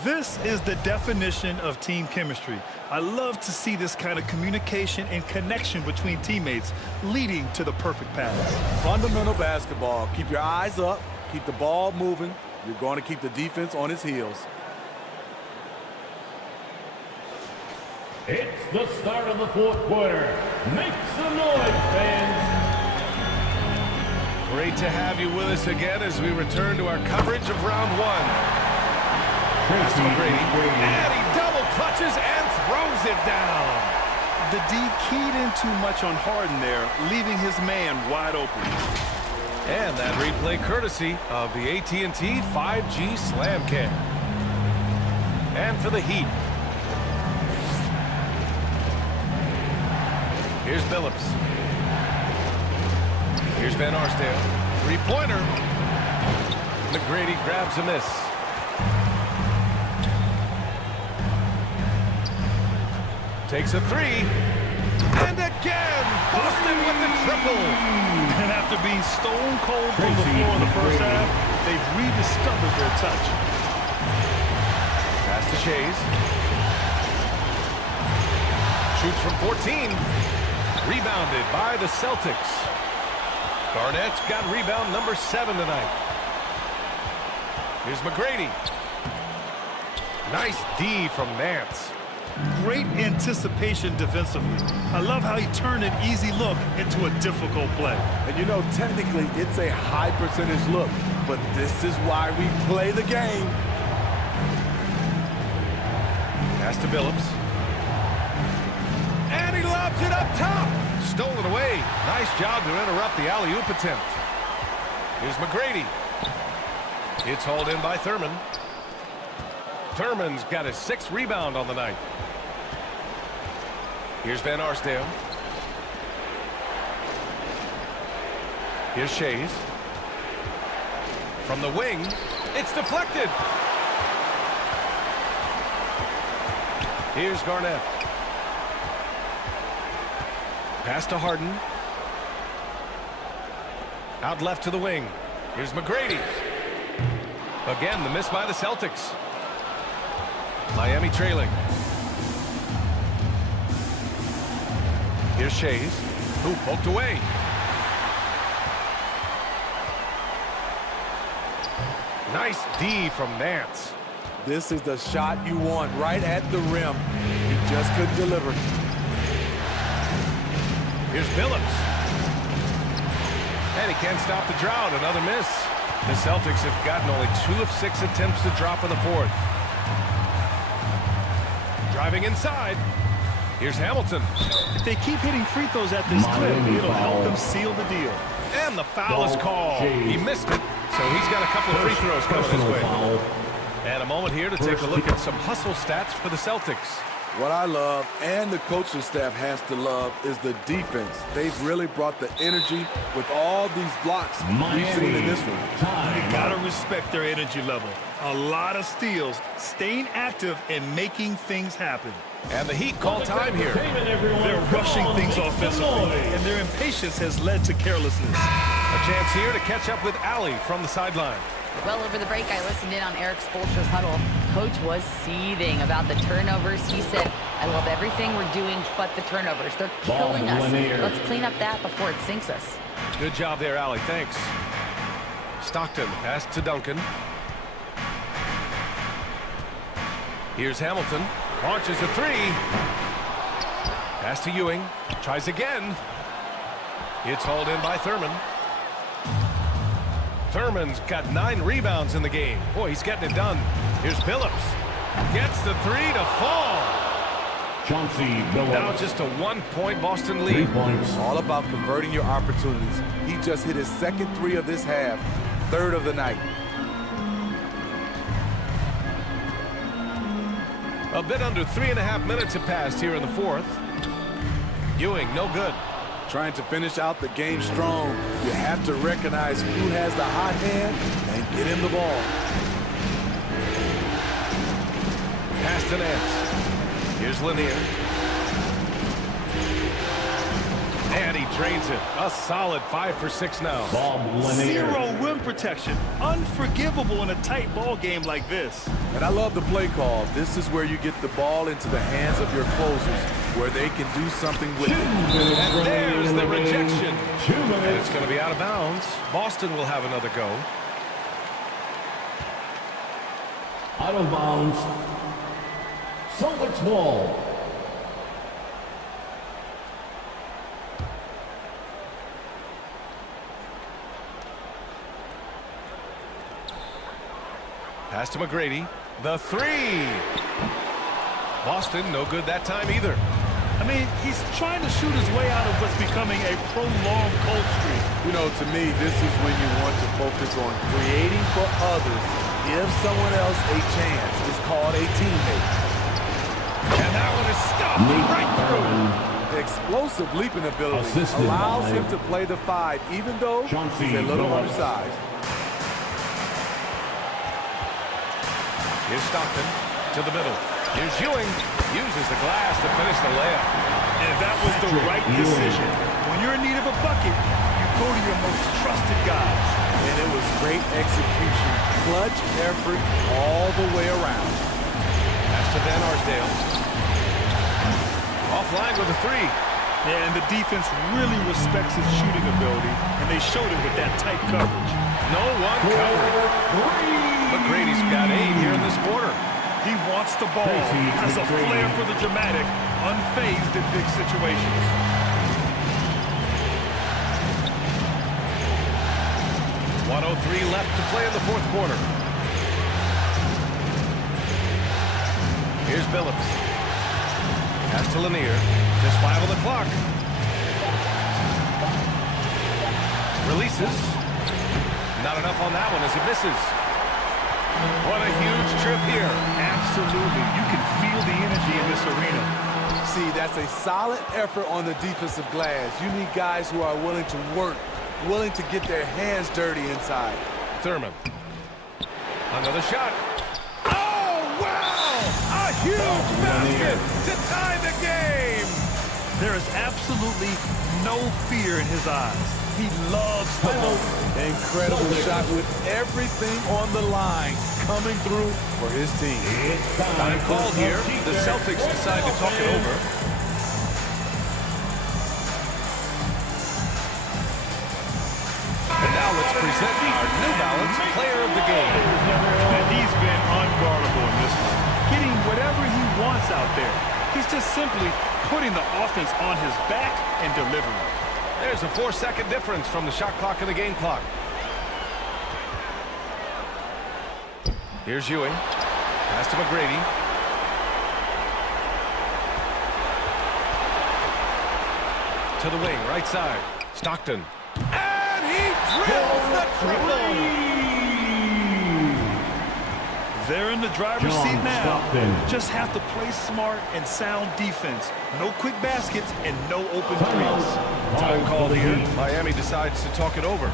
This is the definition of team chemistry. I love to see this kind of communication and connection between teammates leading to the perfect pass. Fundamental basketball. Keep your eyes up. Keep the ball moving. You're going to keep the defense on its heels. It's the start of the fourth quarter. Make some noise, fans. Great to have you with us again as we return to our coverage of round 1. Pass to McGrady. And he double clutches and throws it down. The D keyed in too much on Harden there, leaving his man wide open. And that replay courtesy of the AT&T 5G Slam Cam. And for the Heat. Here's Billups. Here's Van Arsdale. Three-pointer. McGrady grabs a miss. Takes a three. And again, Boston with the triple. And after being stone cold from the floor in the first half, they've rediscovered their touch. Pass to Shays. Shoots from 14. Rebounded by the Celtics. Garnett's got rebound number 7 tonight. Here's McGrady. Nice D from Nance. Great anticipation defensively. I love how he turned an easy look into a difficult play. And you know, technically, it's a high percentage look, but this is why we play the game. Pass to Billups. And he lobs it up top. Stolen away. Nice job to interrupt the alley-oop attempt. Here's McGrady. It's hauled in by Thurman. Thurman's got his 6th rebound on the night. Here's Van Arsdale. Here's Shays. From the wing, it's deflected. Here's Garnett. Pass to Harden. Out left to the wing. Here's McGrady. Again, the miss by the Celtics. Miami trailing. Here's Shays, who poked away. Nice D from Nance. This is the shot you want right at the rim. He just couldn't deliver. Here's Billups. And he can't stop the drought. Another miss. The Celtics have gotten only 2 of 6 attempts to drop in the fourth. Driving inside. Here's Hamilton. If they keep hitting free throws at this clip, it'll help them seal the deal. And the foul is called. He missed it, so he's got a couple of free throws coming his way. And a moment here to take a look at some hustle stats for the Celtics. What I love, and the coaching staff has to love, is the defense. They've really brought the energy with all these blocks we've seen in this one. You gotta respect their energy level. A lot of steals, staying active, and making things happen. And the Heat call time here. They're rushing things offensively, and their impatience has led to carelessness. A chance here to catch up with Allie from the sideline. Well, over the break, I listened in on Eric Spoelstra's huddle. Coach was seething about the turnovers. He said, I love everything we're doing but the turnovers. They're killing us. Let's clean up that before it sinks us. Good job there, Allie. Thanks. Stockton pass to Duncan. Here's Hamilton. Launches a three. Pass to Ewing. Tries again. It's hauled in by Thurman. Thurman's got 9 rebounds in the game. Boy, he's getting it done. Here's Billups. Gets the three to fall. Now just a 1-point Boston lead. All about converting your opportunities. He just hit his second three of this half, third of the night. A bit under 3.5 minutes have passed here in the fourth. Ewing, no good. Trying to finish out the game strong, you have to recognize who has the hot hand and get him the ball. Pass to Nance. Here's Lanier. And he drains it. A solid 5 for 6 now. Zero rim protection. Unforgivable in a tight ball game like this. And I love the play call. This is where you get the ball into the hands of your closers, where they can do something with it. And there's the rejection. And it's going to be out of bounds. Boston will have another go. Out of bounds. Celtics ball. Pass to McGrady. The three. Boston, no good that time either. I mean, he's trying to shoot his way out of what's becoming a prolonged cold streak. You know, to me, this is when you want to focus on creating for others. Give someone else a chance. It's called a teammate. And that one is stuffed right through. Explosive leaping ability allows him to play the 5, even though he's a little undersized. Here's Stockton to the middle. Here's Ewing. Uses the glass to finish the layup. And that was the right decision. When you're in need of a bucket, you go to your most trusted guys. And it was great execution. Clutch effort all the way around. Pass to Van Arsdale. Offline with a three. Yeah, and the defense really respects his shooting ability, and they showed it with that tight coverage. No one covered. McGrady's got 8 here in this quarter. He wants the ball, has a flair for the dramatic, unfazed in big situations. .103 left to play in the fourth quarter. Here's Billups. Pass to Lanier. Just 5 on the clock. Releases. Not enough on that one as he misses. What a huge trip here. Absolutely. You can feel the energy in this arena. See, that's a solid effort on the defensive glass. You need guys who are willing to work, willing to get their hands dirty inside. Thurman. Another shot. Oh, wow! A huge basket to tie the game! There is absolutely no fear in his eyes. He loves the moment. Incredible shot with everything on the line coming through for his team. Time called here. The Celtics decide to talk it over. Now let's present our New Balance Player of the Game. And he's been unguardable in this one. Getting whatever he wants out there. He's just simply putting the offense on his back and delivering. There's a 4-second difference from the shot clock and the game clock. Here's Ewing. Pass to McGrady. To the wing, right side. Stockton. And he drills the triple! They're in the driver's seat now. Just have to play smart and sound defense. No quick baskets and no open threes. Time called here. Miami decides to talk it over.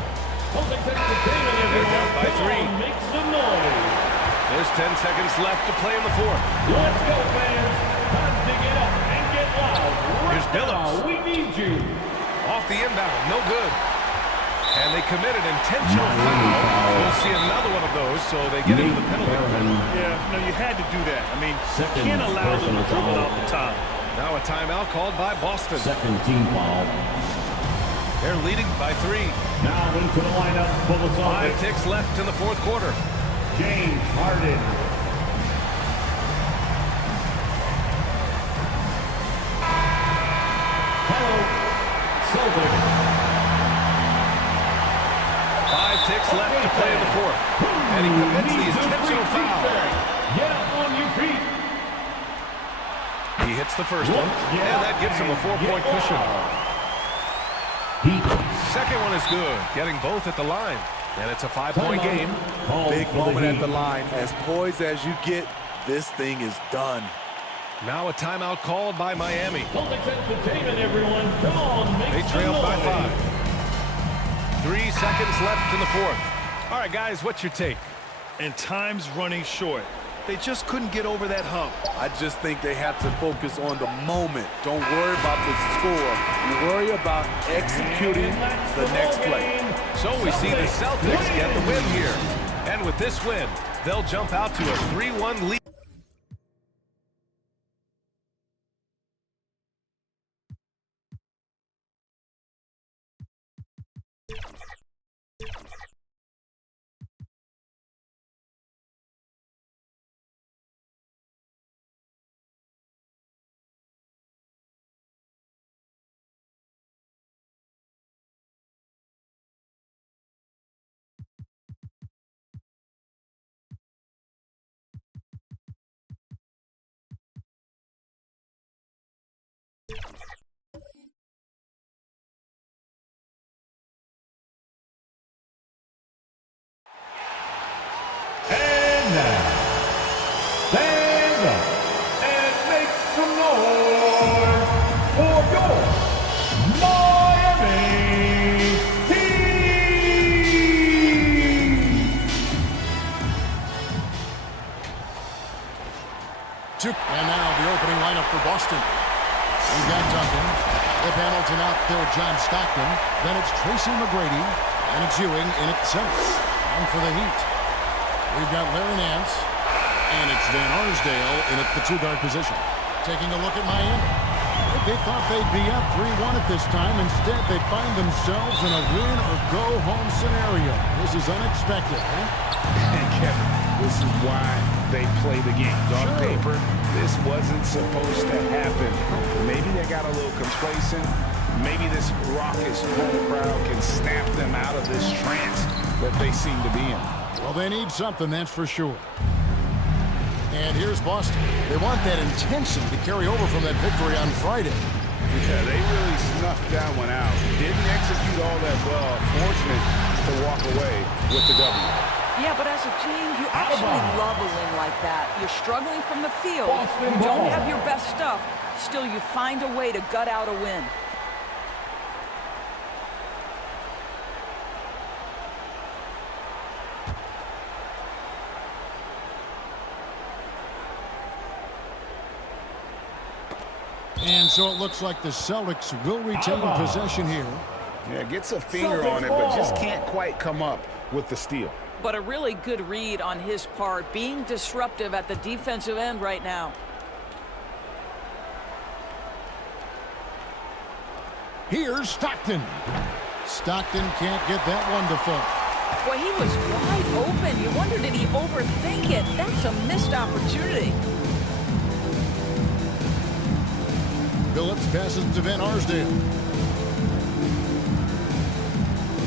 They're down by 3. Make some noise. There's 10 seconds left to play in the fourth. Let's go, fans. Time to get up and get loud. Here's Billups. We need you. Off the inbound, no good. And they committed intentional foul. We'll see another one of those, so they get into the penalty. Yeah, no, you had to do that. I mean, you can't allow them to dribble out the time. Now a timeout called by Boston. Second team foul. They're leading by 3. Now into the lineup for the Celtics. 5 ticks left in the fourth quarter. James Harden. Hello, Celtics. 5 ticks left to play in the fourth. And he commits the intentional foul. Get up on your feet. He hits the first one, and that gives him a 4-point cushion. Second one is good, getting both at the line. And it's a 5-point game. Big moment at the line. As poised as you get, this thing is done. Now a timeout called by Miami. Celtics entertainment, everyone. Come on, make They some trail by noise. 5. 3 seconds left in the fourth. All right, guys, what's your take? And time's running short. They just couldn't get over that hump. I just think they have to focus on the moment. Don't worry about the score. You worry about executing the next play. So we see the Celtics get the win here. And with this win, they'll jump out to a 3-1 lead. And now, stand up and make some noise for your Miami Heat. And now the opening lineup for Boston. We've got Duncan. If Hamilton out there, John Stockton. Then it's Tracy McGrady. And it's Ewing in at center. On for the Heat. We've got Larry Nance. And it's Van Arsdale in at the 2-guard position. Taking a look at Miami. They thought they'd be up 3-1 at this time. Instead, they find themselves in a win-or-go-home scenario. This is unexpected, huh? And Kevin, this is why they play the games. On paper, this wasn't supposed to happen. Maybe they got a little complacent. Maybe this raucous home crowd can snap them out of this trance that they seem to be in. Well, they need something, that's for sure. And here's Boston. They want that intensity to carry over from that victory on Friday. Yeah, they really snuffed that one out. Didn't execute all that well. Fortunate to walk away with the W. Yeah, but as a team, you actually love a win like that. You're struggling from the field. You don't have your best stuff. Still, you find a way to gut out a win. And so it looks like the Celtics will retain possession here. Yeah, gets a finger on it, but just can't quite come up with the steal. But a really good read on his part, being disruptive at the defensive end right now. Here's Stockton. Stockton can't get that one to fall. Boy, he was wide open. You wonder, did he overthink it? That's a missed opportunity. Phillips passes to Van Arsdale.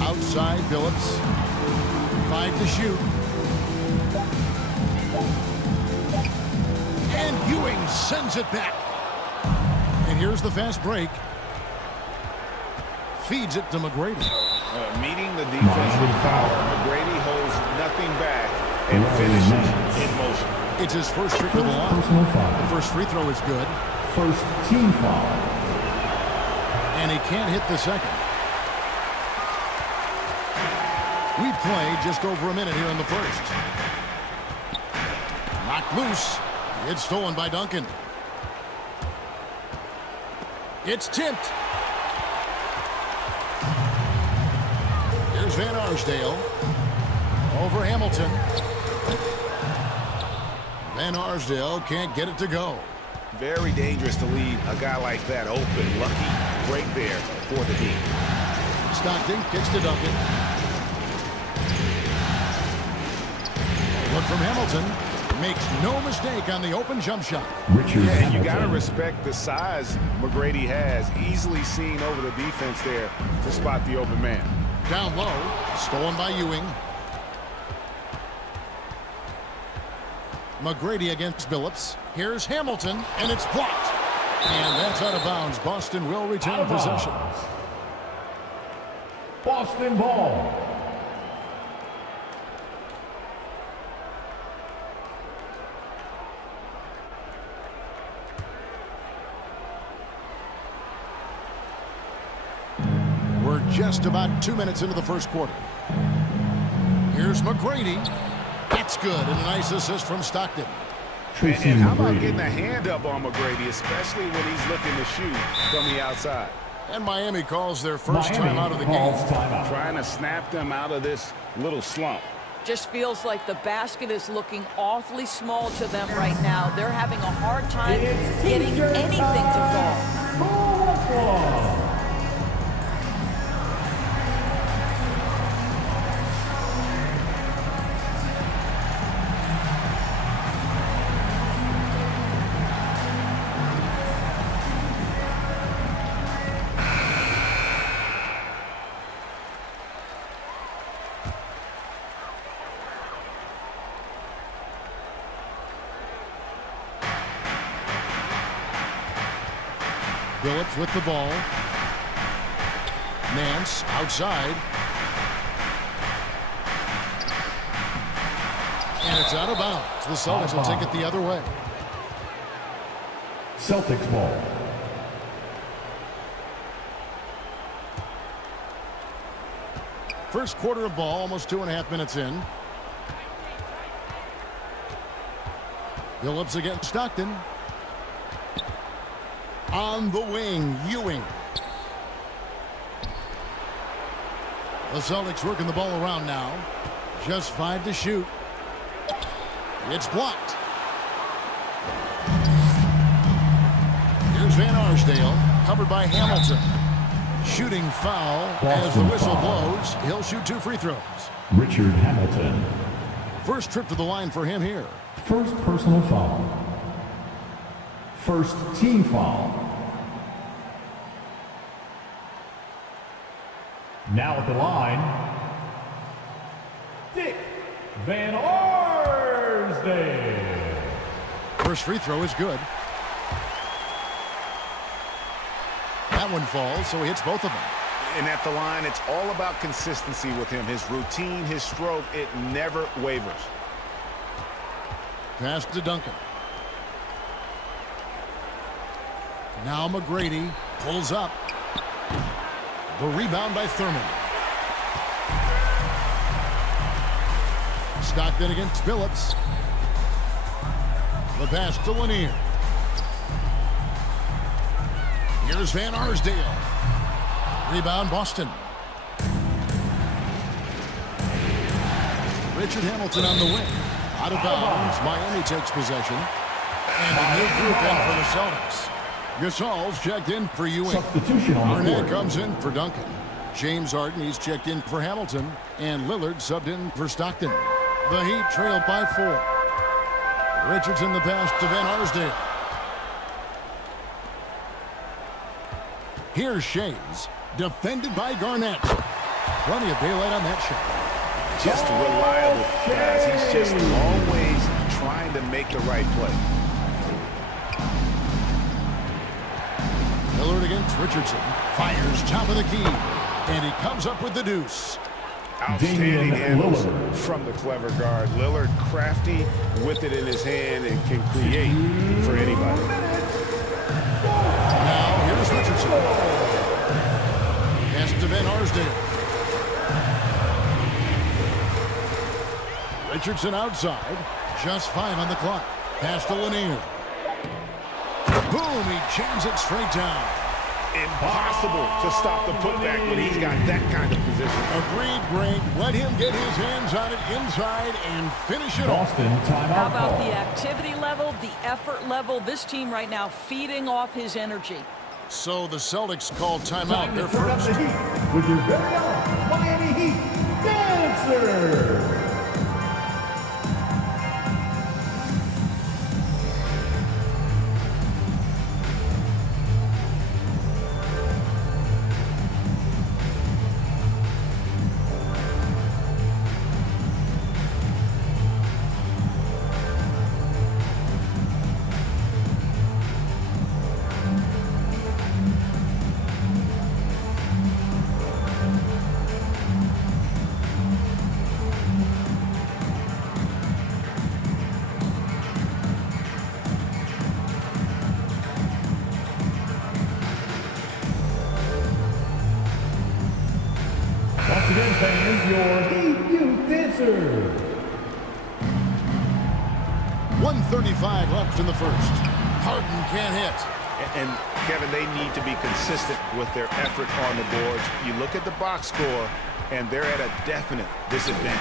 Outside Phillips. 5 to shoot. And Ewing sends it back. And here's the fast break. Feeds it to McGrady. Meeting the defense with power, McGrady holds nothing back and finishes in motion. It's his first trip to the line. The first free throw is good. First team foul. And he can't hit the second. We've played just over a minute here in the first. Knocked loose. It's stolen by Duncan. It's tipped. Here's Van Arsdale. Over Hamilton. Van Arsdale can't get it to go. Very dangerous to leave a guy like that open. Lucky right there for the team. Stockton kicks to Duncan. Look from Hamilton. Makes no mistake on the open jump shot. Yeah, you got to respect the size McGrady has. Easily seen over the defense there to spot the open man. Down low. Stolen by Ewing. McGrady against Phillips. Here's Hamilton, and it's blocked. And that's out of bounds. Boston will retain possession. Boston ball. We're just about 2 minutes into the first quarter. Here's McGrady. That's good, and a nice assist from Stockton. And how about getting a hand up on McGrady, especially when he's looking to shoot from the outside. And Miami calls their first time out of the game. Trying to snap them out of this little slump. Just feels like the basket is looking awfully small to them right now. They're having a hard time getting anything to fall. Phillips with the ball. Nance outside. And it's out of bounds. The Celtics will take it the other way. Celtics ball. First quarter of ball, almost 2.5 minutes in. Phillips against Stockton. On the wing, Ewing. The Celtics working the ball around now. Just 5 to shoot. It's blocked. Here's Van Arsdale, covered by Hamilton. Shooting foul as the whistle blows. He'll shoot 2 free throws. Richard Hamilton. First trip to the line for him here. First personal foul. First team foul. Now at the line, Dick Van Arsdale. First free throw is good. That one falls, so he hits both of them. And at the line, it's all about consistency with him. His routine, his stroke, it never wavers. Pass to Duncan. Now McGrady pulls up. The rebound by Thurman. Stockton against Phillips. The pass to Lanier. Here's Van Arsdale. Rebound Boston. Richard Hamilton on the wing. Out of bounds. Miami takes possession. And a new group in for the Celtics. Gasol's checked in for Ewing. Substitution on the Burnett court. comes in for Duncan. James Harden, he's checked in for Hamilton, and Lillard subbed in for Stockton. The Heat trailed by 4. Richardson the pass to Van Arsdale. Here's Shays, defended by Garnett. Plenty of daylight on that shot. Just reliable, guys. He's just always trying to make the right play. Lillard against Richardson. Fires top of the key. And he comes up with the deuce. Outstanding handles from the clever guard. Lillard crafty with it in his hand and can create for anybody. Now here's Richardson. Pass to Van Arsdale. Richardson outside. Just 5 on the clock. Pass to Lanier. Boom, he jams it straight down. Impossible to stop the putback when he's got that kind of position. Agreed, Greg. Let him get his hands on it inside and finish it off. How about the activity level, the effort level? This team right now feeding off his energy. So the Celtics call timeout. They're first. With your very own Miami Heat dancer. Once again, fans, your Heat Youth Dancer. 1:35 left in the first. Harden can't hit. And Kevin, they need to be consistent with their effort on the boards. You look at the box score, and they're at a definite disadvantage.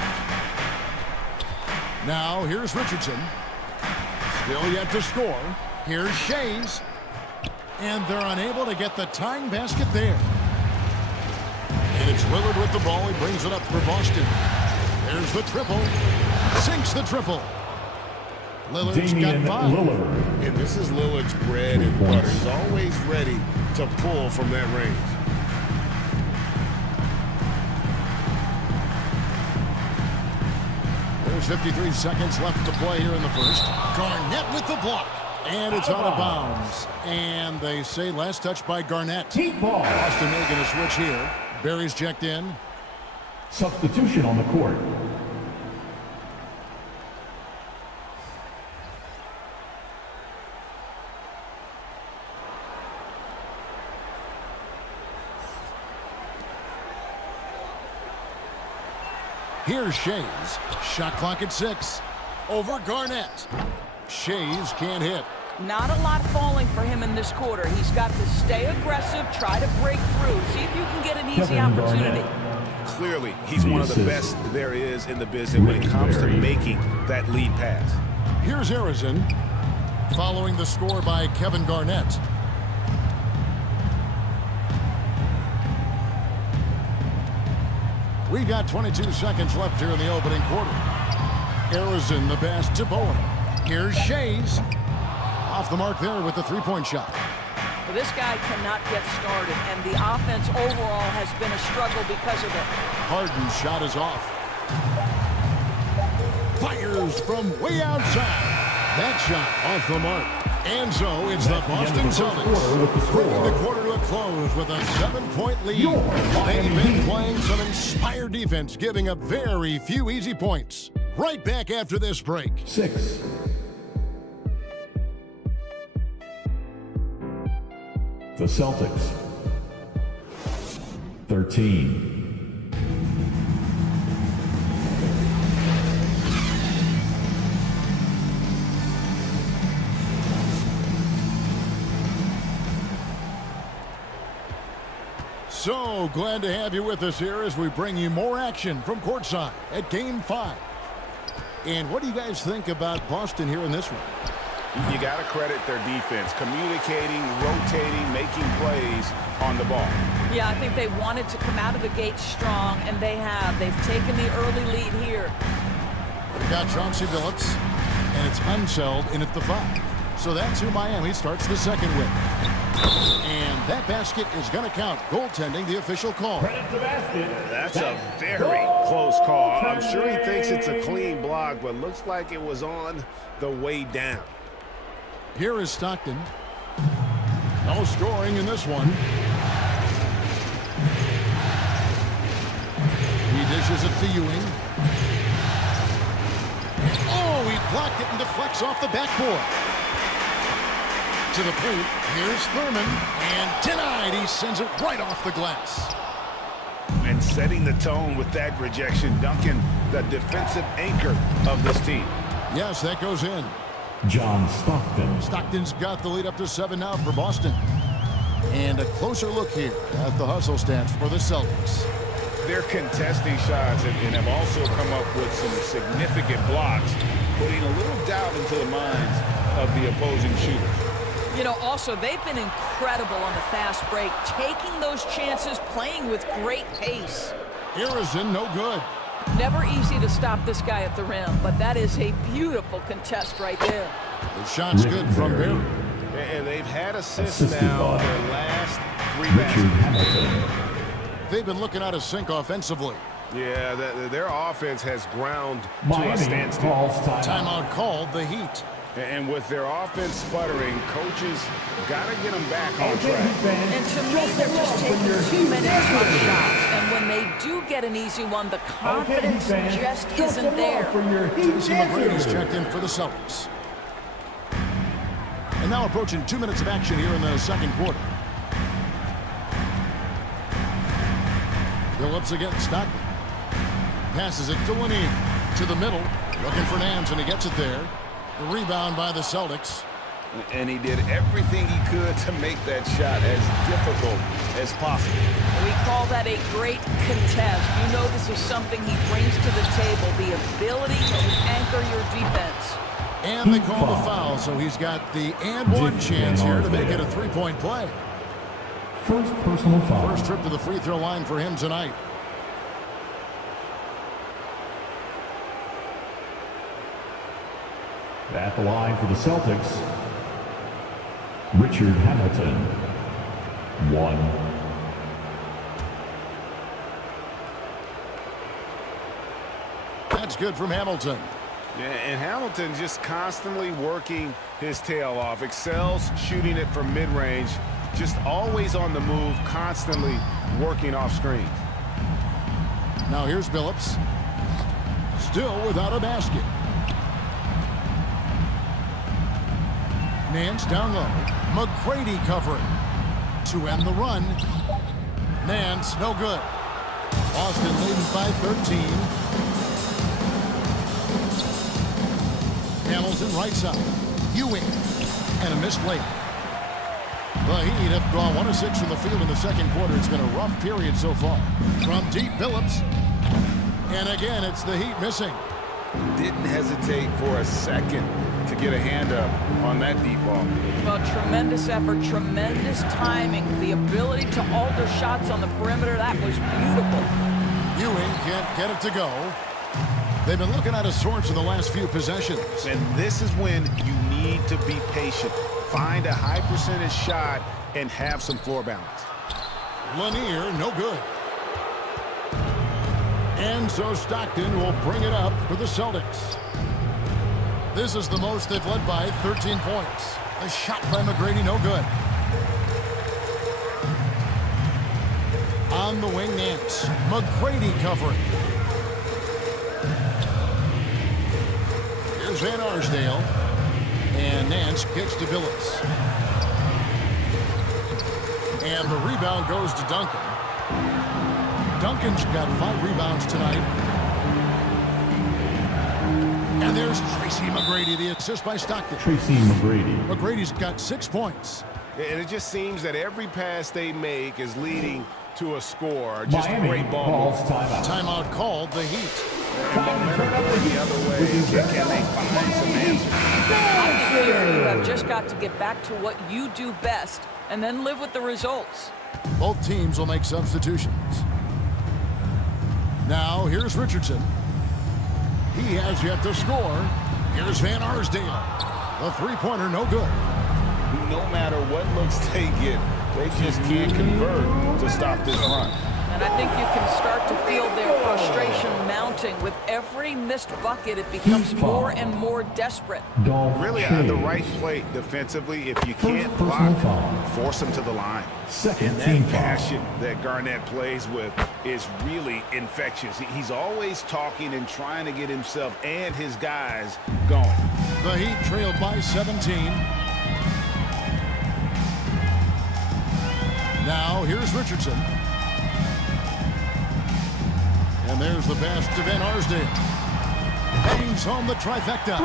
Now here's Richardson. Still yet to score. Here's Shays. And they're unable to get the tying basket there. And it's Lillard with the ball. He brings it up for Boston. There's the triple. Sinks the triple. Lillard's got 5. Lillard. And this is Lillard's bread and butter. He's always ready to pull from that range. There's 53 seconds left to play here in the first. Garnett with the block. And it's out of bounds. And they say last touch by Garnett. Boston making a switch here. Barry's checked in. Substitution on the court. Here's Shays. Shot clock at 6. Over Garnett. Shays can't hit. Not a lot falling for him in this quarter. He's got to stay aggressive, try to break through, see if you can get an easy opportunity. Clearly, he's one of the best there is in the business when it comes to making that lead pass. Here's Harrison, following the score by Kevin Garnett. We got 22 seconds left here in the opening quarter. Harrison, the pass to Bowen. Here's Shays. Off the mark there with the three-point shot. Well, this guy cannot get started, and the offense overall has been a struggle because of it. Harden's shot is off. Fires from way outside. That shot off the mark. And so it's the Boston Celtics bringing the quarter to a close with a 7-point lead. They've been playing some inspired defense, giving up very few easy points. Right back after this break. 6. The Celtics. 13. So glad to have you with us here as we bring you more action from courtside at Game 5. And what do you guys think about Boston here in this one? You got to credit their defense, communicating, rotating, making plays on the ball. Yeah, I think they wanted to come out of the gate strong, and they have. They've taken the early lead here. We've got Chauncey Billups, and it's Unseld in at the 5. So that's who Miami starts the second with. And that basket is going to count. Goaltending, the official call. That's a very close call. I'm sure he thinks it's a clean block, but looks like it was on the way down. Here is Stockton. No scoring in this one. He dishes it to Ewing. Oh, he blocked it and deflects off the backboard. To the paint, here's Thurman, and denied. He sends it right off the glass. And setting the tone with that rejection, Duncan, the defensive anchor of this team. Yes, that goes in. John Stockton. Stockton's got the lead up to 7 now for Boston. And a closer look here at the hustle stats for the Celtics. They're contesting shots and have also come up with some significant blocks, putting a little doubt into the minds of the opposing shooters. You know, also, they've been incredible on the fast break, taking those chances, playing with great pace. Harrison, no good. Never easy to stop this guy at the rim, but that is a beautiful contest right there. The shot's good from Barry. And they've had assists now their last 3 baskets. They've been looking out of sync offensively. Yeah, their offense has ground to a standstill. Timeout called, the Heat. And with their offense sputtering, coaches got to get them back on track. And to me, they're just taking too many tough shots. And when they do get an easy one, the confidence just isn't there. Tracy McGrady's checked in for the Celtics. And now approaching 2 minutes of action here in the second quarter. Billups against Stockton. Passes it to Lanier. To the middle. Looking for Nance, and he gets it there. The rebound by the Celtics. And he did everything he could to make that shot as difficult as possible. We call that a great contest. You know this is something he brings to the table, the ability to anchor your defense. And they call the foul, so he's got the and one chance here to make it a three-point play. First personal foul. First trip to the free throw line for him tonight. At the line for the Celtics, Richard Hamilton. 1. That's good from Hamilton. Yeah, and Hamilton just constantly working his tail off. Excels shooting it from mid-range. Just always on the move, constantly working off screens. Now here's Billups. Still without a basket. Nance down low. McGrady covering. To end the run. Nance, no good. Boston leading by 13. Hamilton right side. Ewing. And a missed layup. The Heat have drawn 1 of 6 from the field in the second quarter. It's been a rough period so far. From deep, Billups. And again, it's the Heat missing. Didn't hesitate for a second to get a hand up on that deep ball. Well, tremendous effort, tremendous timing, the ability to alter shots on the perimeter. That was beautiful. Ewing can't get it to go. They've been looking at a source in the last few possessions. And this is when you need to be patient. Find a high percentage shot and have some floor balance. Lanier, no good. And so Stockton will bring it up for the Celtics. This is the most they've led by, 13 points. A shot by McGrady, no good. On the wing, Nance. McGrady covering. Here's Van Arsdale. And Nance kicks to Billups. And the rebound goes to Duncan. Duncan's got 5 rebounds tonight. And there's Tracy McGrady, the assist by Stockton. Tracy McGrady. McGrady's got 6 points. And it just seems that every pass they make is leading to a score. Just Miami great ball. Timeout. Timeout called, the Heat. And momentum going the other way. Can they find some answers? I think here you have just got to get back to what you do best and then live with the results. Both teams will make substitutions. Now, here's Richardson. He has yet to score. Here's Van Arsdale. The three-pointer, no good. No matter what looks they get, they just can't convert to stop this run. And I think you can start to feel their frustration mounting. With every missed bucket, it becomes more and more desperate. Really, the right play defensively, if you can't block, force them to the line. And that passion that Garnett plays with is really infectious. He's always talking and trying to get himself and his guys going. The Heat trailed by 17. Now, here's Richardson. And there's the pass to Van Arsdale. Bangs home the trifecta.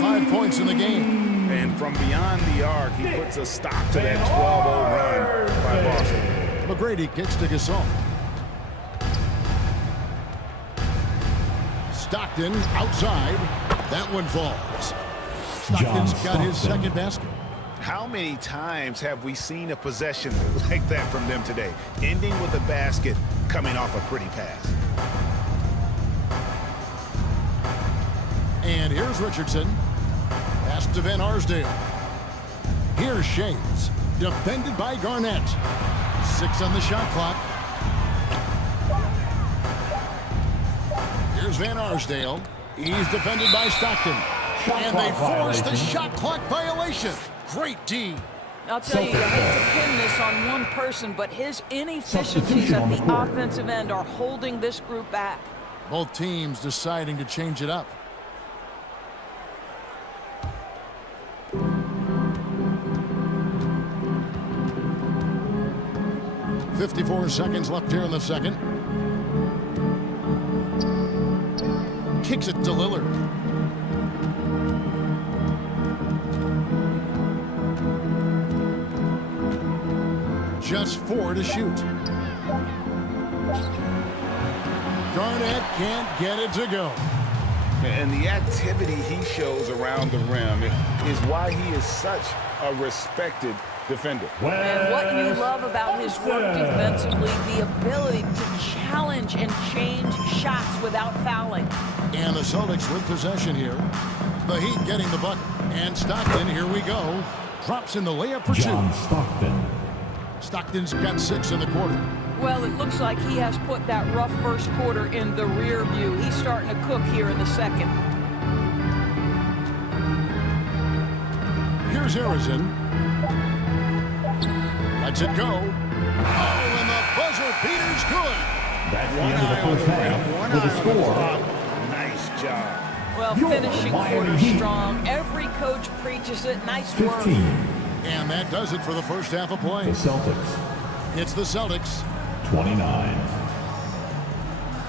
5 points in the game. And from beyond the arc, he puts a stop to that 12-0 run by Boston. McGrady kicks to Gasol. Stockton outside. That one falls. Stockton's got his second basket. How many times have we seen a possession like that from them today, ending with a basket coming off a pretty pass? And here's Richardson. Pass to Van Arsdale. Here's Shays. Defended by Garnett. 6 on the shot clock. Here's Van Arsdale. He's defended by Stockton. And they force the shot clock violation. Great D. I'll tell you, I hate to pin this on one person, but his inefficiencies at the offensive end are holding this group back. Both teams deciding to change it up. .54 seconds left here in the second. Kicks it to Lillard. Just 4 to shoot. Garnett can't get it to go. And the activity he shows around the rim is why he is such a respected defender. And what you love about his work defensively, the ability to challenge and change shots without fouling. And the Celtics with possession here. The Heat getting the bucket. And Stockton, here we go. Drops in the layup for 2. Stockton. Stockton's got 6 in the quarter. Well, it looks like he has put that rough first quarter in the rear view. He's starting to cook here in the second. Here's Harrison. Lets it go. Oh, and the buzzer beater's good. That's the end of the first half with a score. Nice job. Well, finishing quarter strong. Every coach preaches it. Nice work. 15. And that does it for the first half of play. The Celtics. It's the Celtics. 29.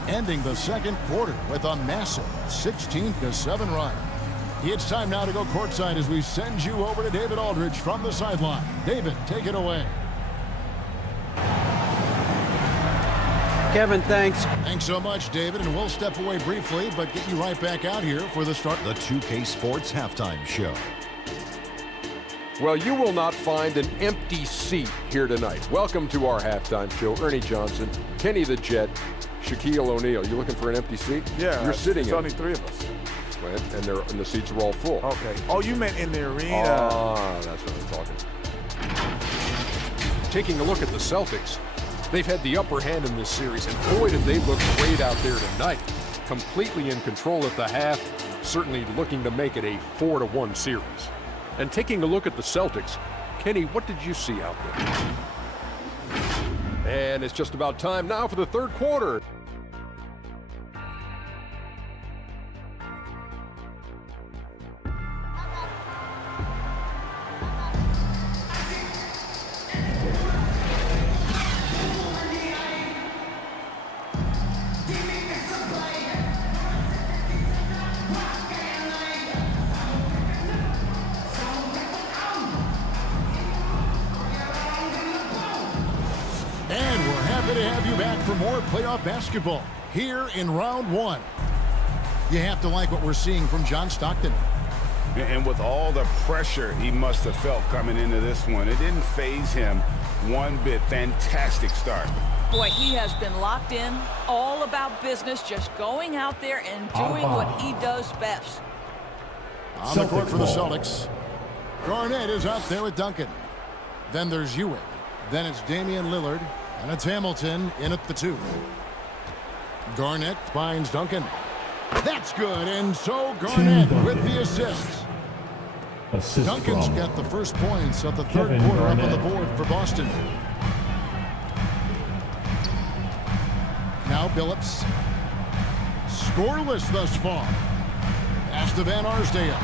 Ending the second quarter with a massive 16-7 run. It's time now to go courtside as we send you over to David Aldridge from the sideline. David, take it away. Kevin, thanks. Thanks so much, David, and we'll step away briefly, but get you right back out here for the start. The 2K Sports Halftime Show. Well, you will not find an empty seat here tonight. Welcome to our halftime show. Ernie Johnson, Kenny the Jet, Shaquille O'Neal. You looking for an empty seat? Yeah. You're sitting in. in. Only 3 of us. And the seats are all full. Okay. Oh, you meant in the arena. Ah, that's what I'm talking. Taking a look at the Celtics, they've had the upper hand in this series, and boy, did they look great out there tonight. Completely in control at the half, certainly looking to make it a 4-1 series. And taking a look at the Celtics, Kenny, what did you see out there? And it's just about time now for the third quarter. back for more playoff basketball here in round one. You have to like what we're seeing from John Stockton. And with all the pressure he must have felt coming into this one, it didn't faze him one bit. Fantastic start. Boy, he has been locked in, all about business, just going out there and doing what he does best. On the court for the Celtics. Garnett is out there with Duncan. Then there's Ewing. Then it's Damian Lillard. And it's Hamilton in at the 2. Garnett finds Duncan. That's good. And so Garnett with the assist. Duncan's got the first points of the third quarter up on the board for Boston. Now Billups. Scoreless thus far. Pass to Van Arsdale.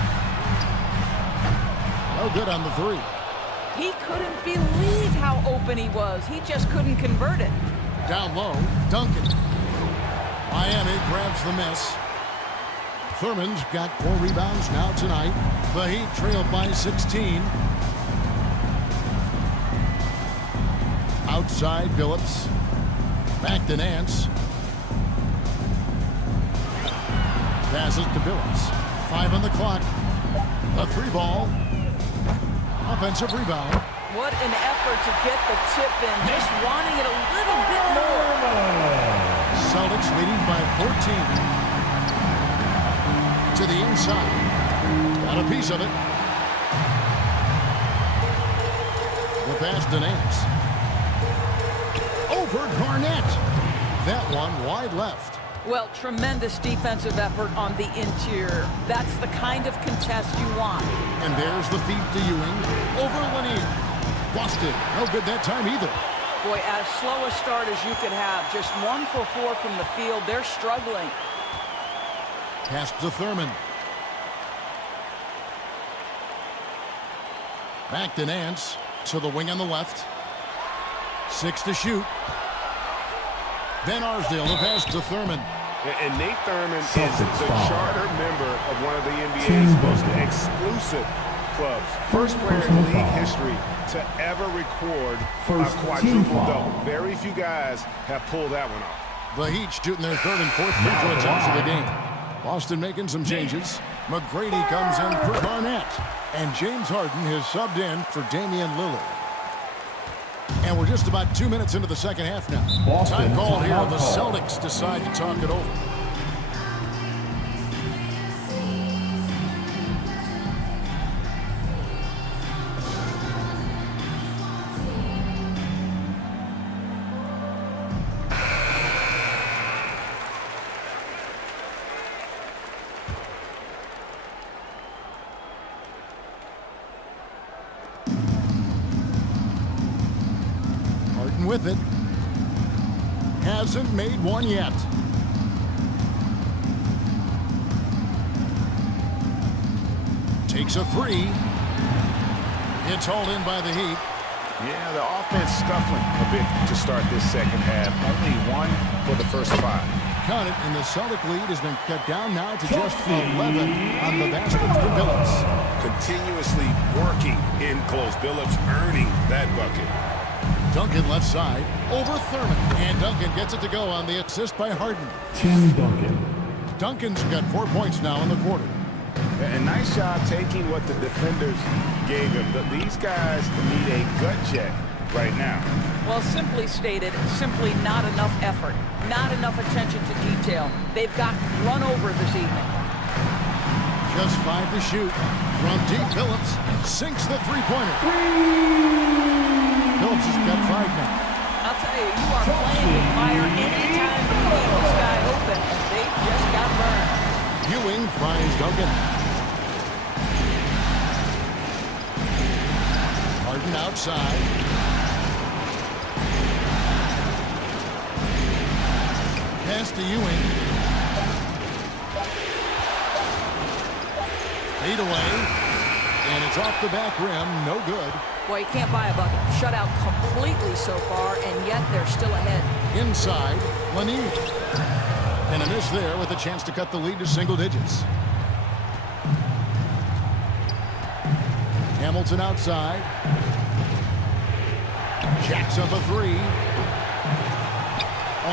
No good on the 3. He couldn't believe how open he was. He just couldn't convert it. Down low, Duncan. Miami grabs the miss. Thurman's got 4 rebounds now tonight. The Heat trail by 16. Outside Billups. Back to Nance. Passes to Billups. 5 on the clock. A 3 ball. Offensive rebound. What an effort to get the tip in. Just wanting it a little bit more. Celtics leading by 14. To the inside. Got a piece of it. The pass to Nance. Over Garnett. That one wide left. Well, tremendous defensive effort on the interior. That's the kind of contest you want. And there's the feed to Ewing. Over Lanier. Boston. No good that time either. Boy, as slow a start as you could have. Just 1 for 4 from the field. They're struggling. Pass to Thurman. Back to Nance. To the wing on the left. 6 to shoot. Van Arsdale, the pass to Thurman. And Nate Thurman is the charter member of one of the NBA's most exclusive clubs. First player in league history to ever record a quadruple-double. Very few guys have pulled that one off. The Heat shooting their 3rd and 4th free throw attempts of the game. Boston making some changes. McGrady comes in for Garnett. And James Harden has subbed in for Damian Lillard. And we're just about 2 minutes into the second half now. Time call here. The Celtics decide to talk it over. With it. Hasn't made one yet. Takes a 3. It's hauled in by the Heat. Yeah, the offense scuffling a bit to start this second half. Only 1 for the first 5. Count it, and the Celtic lead has been cut down now to just 11 on the basket for Billups. Continuously working in close. Billups earning that bucket. Duncan left side, over Thurman. And Duncan gets it to go on the assist by Harden. Tim Duncan. Duncan's got 4 points now in the quarter. And nice job taking what the defenders gave him. But these guys need a gut check right now. Well, simply stated, simply not enough effort. Not enough attention to detail. They've got run over this evening. Just 5 to shoot. From deep, Billups sinks the three-pointer. Billups has got 5 now. I'll tell you, you are playing with fire anytime you leave this guy open, and they just got burned. Ewing finds Duncan. Harden outside. Pass to Ewing. Fade away. And it's off the back rim. No good. Boy, you can't buy a bucket. Shut out completely so far, and yet they're still ahead. Inside, Lanier. And a miss there with a chance to cut the lead to single digits. Hamilton outside. Jacks up a 3.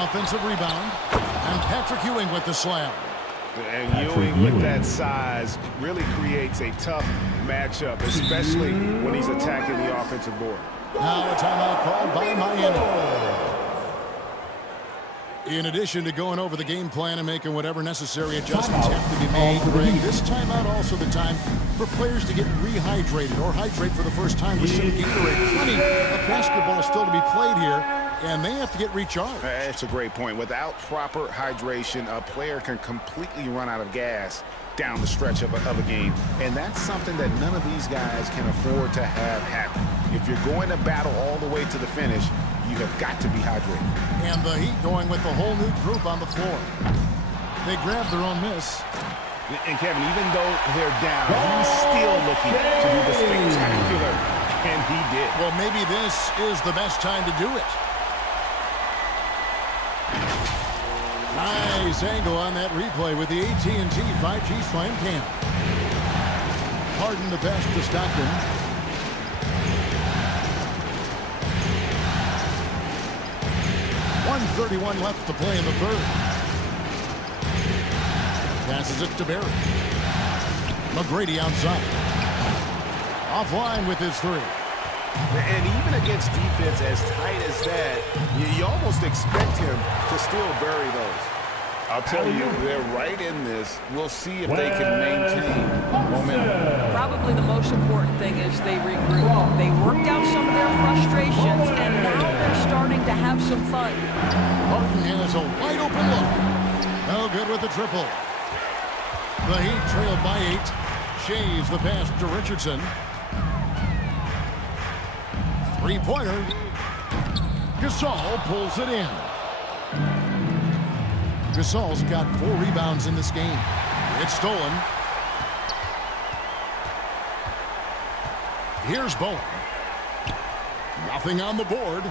Offensive rebound. And Patrick Ewing with the slam. And Ewing with that size really creates a tough matchup, especially when he's attacking the offensive board. Now a timeout called by Miami. In addition to going over the game plan and making whatever necessary adjustments have to be made, Greg, this timeout also the time for players to get rehydrated or hydrate for the first time with some Gatorade. Plenty of basketball still to be played here, and they have to get recharged. That's a great point. Without proper hydration, a player can completely run out of gas down the stretch of a game, and that's something that none of these guys can afford to have happen. If you're going to battle all the way to the finish, you have got to be hydrated. And the Heat going with the whole new group on the floor. They grab their own miss. And Kevin, even though they're down, he's still looking to do the spectacular, and he did. Well, maybe this is the best time to do it. Nice angle on that replay with the AT&T 5G Slam Cam. Harden the pass to Stockton. 1:31 left to play in the third. Passes it to Barry. McGrady outside. Offline with his three. And even against defense as tight as that, you almost expect him to still bury those. I'll tell you, they're right in this. We'll see if they can maintain momentum. Probably the most important thing is they regroup. They worked out some of their frustrations, and now they're starting to have some fun. Harden has a wide open look. No good with the triple. The Heat trailed by 8. Shays the pass to Richardson. Three-pointer. Gasol pulls it in. Gasol's got 4 rebounds in this game. It's stolen. Here's Bowen. Nothing on the board.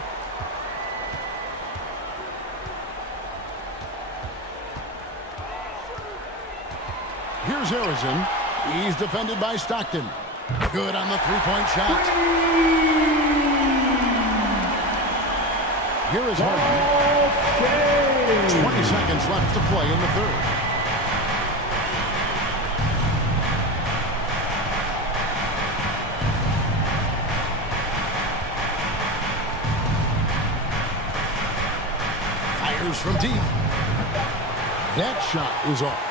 Here's Harrison. He's defended by Stockton. Good on the three-point shot. Here is Harden. 20 seconds left to play in the third. Fires from deep. That shot is off.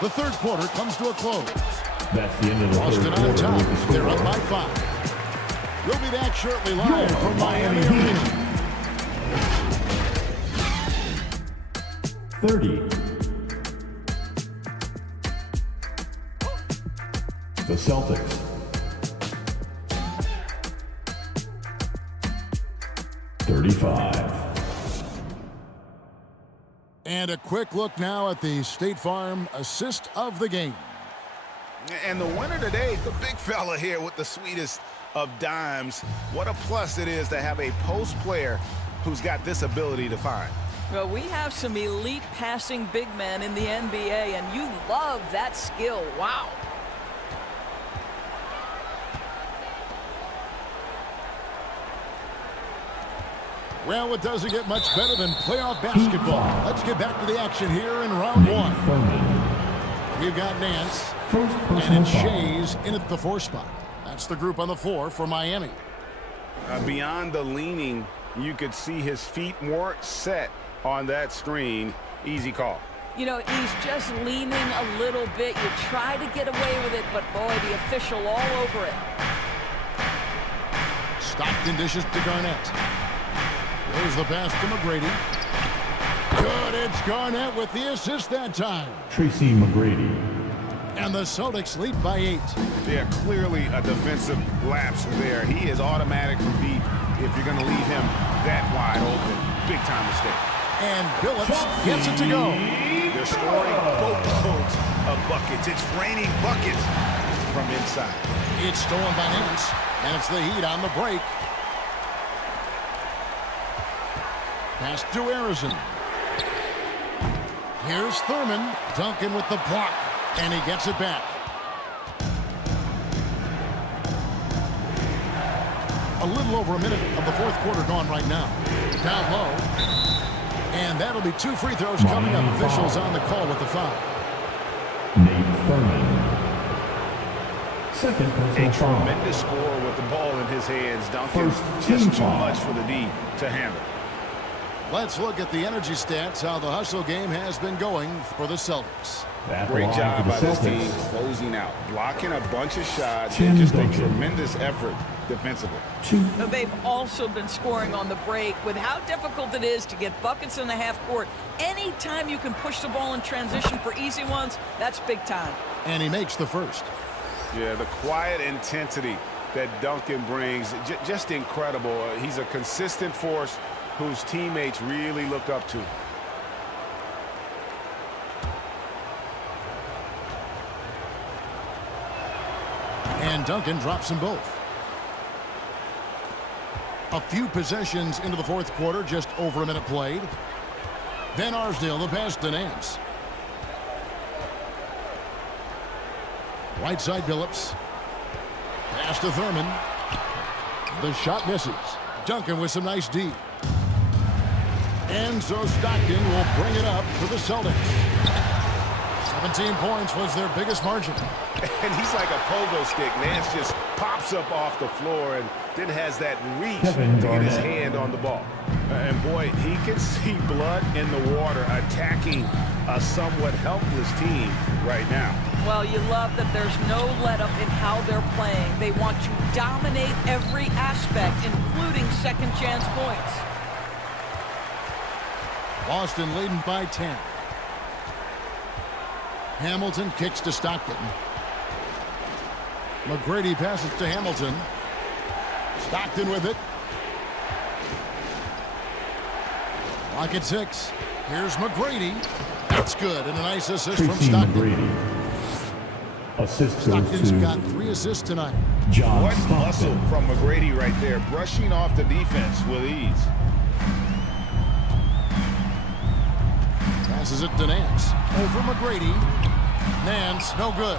The third quarter comes to a close. That's the end of the Boston third on top. quarter. They're up by 5. We'll be back shortly live from Miami Arena. 30. The Celtics. And a quick look now at the State Farm assist of the game. And the winner today, the big fella here with the sweetest of dimes. What a plus it is to have a post player who's got this ability to find. Well, we have some elite passing big men in the NBA, and you love that skill. Wow. Well, it doesn't get much better than playoff basketball. Let's get back to the action here in round 1. We've got Nance and it's Shays in at the 4 spot. That's the group on the 4 for Miami. Beyond the leaning, you could see his feet more set on that screen. Easy call. You know, he's just leaning a little bit. You try to get away with it, but boy, the official all over it. Stockton dishes to Garnett. There's the pass to McGrady. Good, it's Garnett with the assist that time. Tracy McGrady. And the Celtics lead by 8. Yeah, clearly a defensive lapse there. He is automatic from deep if you're going to leave him that wide open. Big time mistake. And Billups gets it to go. They're scoring boatloads of buckets. It's raining buckets from inside. It's stolen by Nance, and it's the Heat on the break. Pass to Harrison. Here's Thurman. Duncan with the block, and he gets it back. A little over a minute of the fourth quarter gone right now. Down low. And that'll be 2 free throws coming up. Officials on the call with the foul. Nate Thurman. Second personal A foul. tremendous score with the ball in his hands. Duncan, just too much for the D to handle. Let's look at the energy stats, how the hustle game has been going for the Celtics. Great job by this team closing out, blocking a bunch of shots, and just a tremendous effort defensively. They've also been scoring on the break. With how difficult it is to get buckets in the half court, anytime you can push the ball in transition for easy ones, that's big time. And he makes the first. Yeah, the quiet intensity that Duncan brings, just incredible. He's a consistent force whose teammates really look up to. And Duncan drops them both. A few possessions into the fourth quarter, just over a minute played. Van Arsdale, the pass to Nance. Right side Billups. Pass to Thurman. The shot misses. Duncan with some nice D. And so Stockton will bring it up for the Celtics. 17 points was their biggest margin. And he's like a pogo stick. Nance just pops up off the floor and then has that reach to get his hand on the ball. And boy, he can see blood in the water attacking a somewhat helpless team right now. Well, you love that there's no let-up in how they're playing. They want to dominate every aspect, including second-chance points. Boston leading by 10. Hamilton kicks to Stockton. McGrady passes to Hamilton. Stockton with it. Clock at 6. Here's McGrady. That's good, and a nice assist from Stockton. Stockton's got 3 assists tonight. What muscle from McGrady right there, brushing off the defense with ease. Passes it to Nance. Over McGrady. Nance, no good.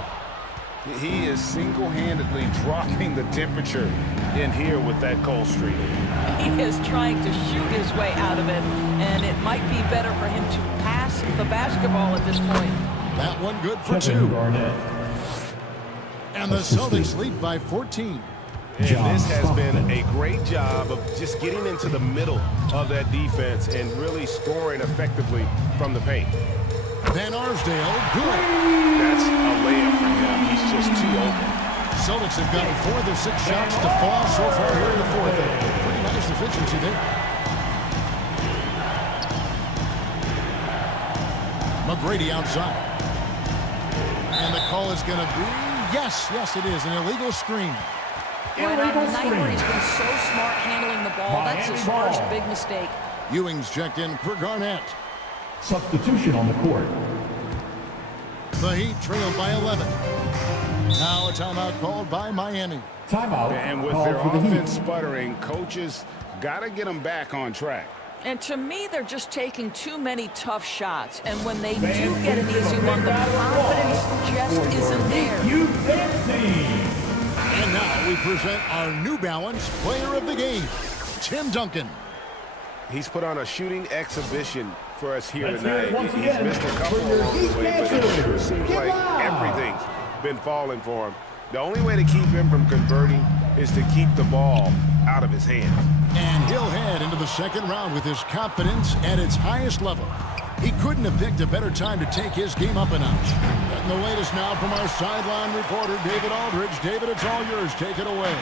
He is single-handedly dropping the temperature in here with that cold streak. He is trying to shoot his way out of it, and it might be better for him to pass the basketball at this point. That one good for 2. And the Celtics lead by 14. And this has been a great job of just getting into the middle of that defense and really scoring effectively from the paint. Van Arsdale, good. That's a layup for him. He's just too open. Celtics have gotten 4 of their 6 shots to fall so far here in the fourth. Pretty nice efficiency there. McGrady outside. And the call is going to be, yes, it is, an illegal screen. Right on the night where he's been so smart handling the ball, that's his first big mistake. Ewing's checked in for Garnett. Substitution on the court. The Heat trailed by 11. Now a timeout called by Miami. Timeout. And with their offense sputtering, coaches got to get them back on track. And to me, they're just taking too many tough shots. And when they do get an easy one, the confidence just isn't there. And now we present our New Balance Player of the Game, Tim Duncan. He's put on a shooting exhibition for us here tonight. He's missed a couple along the way, but it sure seems like everything's been falling for him. The only way to keep him from converting is to keep the ball out of his hands. And he'll head into the second round with his confidence at its highest level. He couldn't have picked a better time to take his game up a notch. And the latest now from our sideline reporter, David Aldridge. David, it's all yours. Take it away.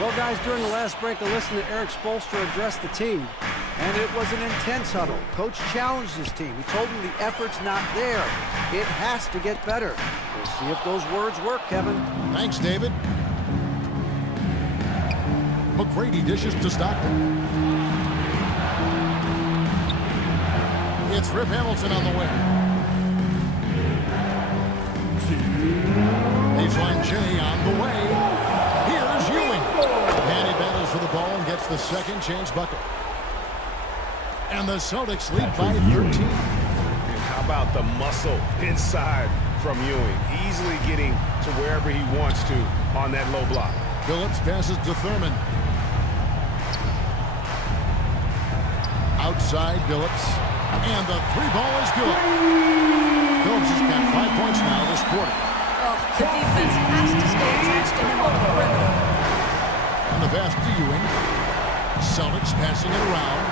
Well, guys, during the last break, I listened to Eric Spoelstra address the team, and it was an intense huddle. Coach challenged his team. He told them the effort's not there. It has to get better. We'll see if those words work, Kevin. Thanks, David. McGrady dishes to Stockton. It's Rip Hamilton on the way. Baseline J on the way. Here's Ewing. And he battles for the ball and gets the second chance bucket. And the Celtics lead by 13. And how about the muscle inside from Ewing? Easily getting to wherever he wants to on that low block. Billups passes to Thurman. Outside Billups. And the three ball is good. Billups has got 5 points now this quarter. Oh, the defense has to stay attached to him on the perimeter. And the pass to Ewing. Celtics passing it around.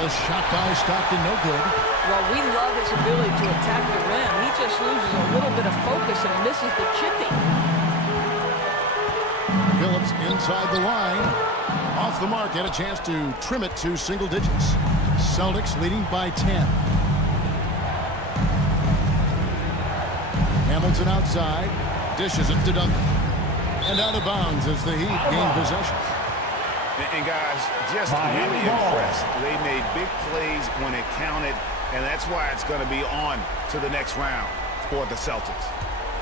A shot by Stockton, no good. Well, we love his ability to attack the rim. He just loses a little bit of focus and misses the chipping. Billups inside the line. Off the mark, had a chance to trim it to single digits. Celtics leading by 10. Hamilton outside. Dishes it to Duncan. And out of bounds as the Heat gain possession. And guys, just really impressed. They made big plays when it counted, and that's why it's going to be on to the next round for the Celtics.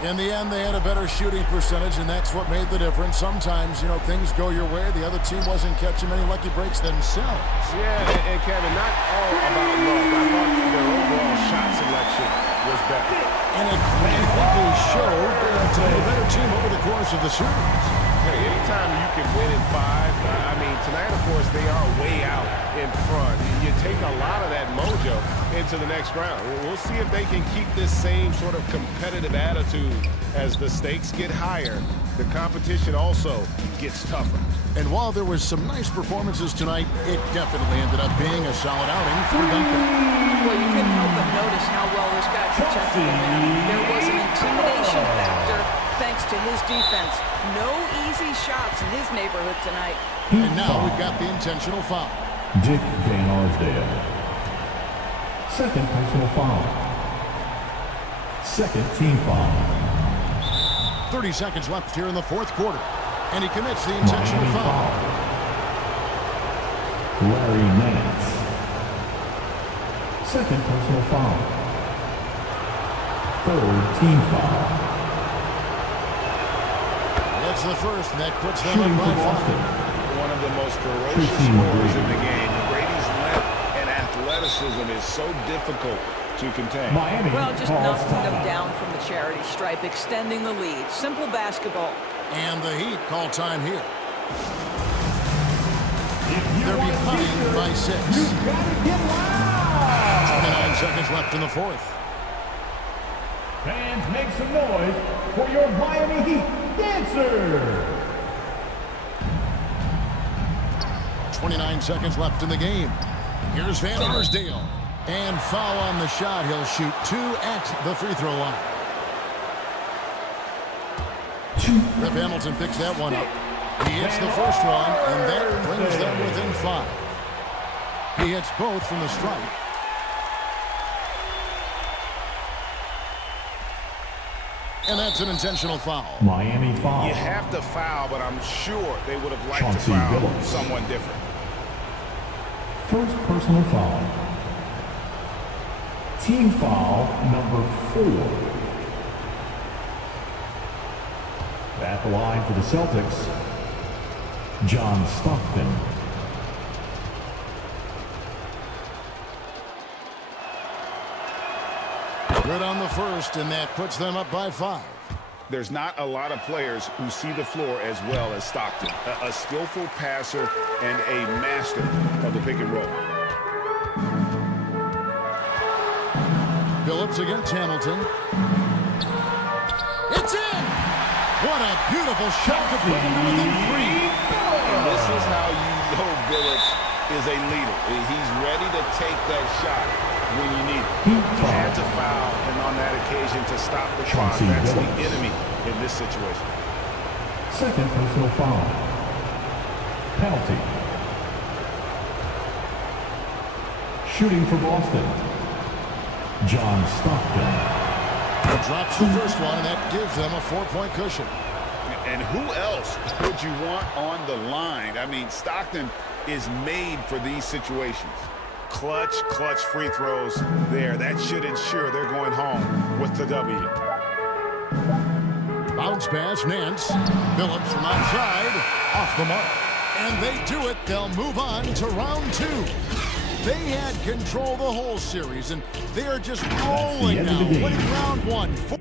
In the end, they had a better shooting percentage, and that's what made the difference. Sometimes, you know, things go your way. The other team wasn't catching many lucky breaks themselves. Yeah, and Kevin, not all about luck. I thought their overall shot selection was better. And it clearly showed to be a better team over the course of the series. Hey, anytime you can win in 5, I mean, tonight, of course, they are way out in front. You take a lot of that mojo into the next round. We'll see if they can keep this same sort of competitive attitude as the stakes get higher. The competition also gets tougher. And while there was some nice performances tonight, it definitely ended up being a solid outing for Duncan. Well, you couldn't help but notice how well this guy protected the rim. There was an intimidation factor thanks to his defense. No easy shots in his neighborhood tonight. And now we've got the intentional foul. Dick Van Arsdale. Second personal foul. Second team foul. 30 seconds left here in the fourth quarter. And he commits the intentional foul. Larry Nance. Second personal foul. Third team foul. That's the first, and that puts them up by 5. One of the most ferocious scorers in the game. Brady's length and athleticism is so difficult to contain. Well, just knocking them down from the charity stripe, extending the lead. Simple basketball. And the Heat call time here. They're behind by 6. 29 seconds left in the fourth. Fans, make some noise for your Miami Heat dancer. 29 seconds left in the game. Here's Van Arsdale. And foul on the shot. He'll shoot 2 at the free throw line. Rip Hamilton picks that one up. He hits the first one, and that brings them within 5. He hits both from the stripe. And that's an intentional foul. Miami foul. You have to foul, but I'm sure they would have liked to foul someone different. First personal foul. Team foul number 4. At the line for the Celtics, John Stockton. Good on the first, and that puts them up by 5. There's not a lot of players who see the floor as well as Stockton. A skillful passer and a master of the pick and roll. Billups against Hamilton. It's in! What a beautiful shot to put him within 3. And this is how you know Billups is a leader. He's ready to take that shot when you need it. He had to foul, and on that occasion to stop the clock. That's the enemy in this situation. Second personal foul. Penalty. Shooting for Boston, John Stockton. Drops the first one, and that gives them a 4-point cushion. And who else would you want on the line? I mean, Stockton is made for these situations. Clutch free throws there. That should ensure they're going home with the W. Bounce pass, Nance. Billups from outside, off the mark. And they do it. They'll move on to round 2. They had control the whole series, and they are just rolling now, winning round 1.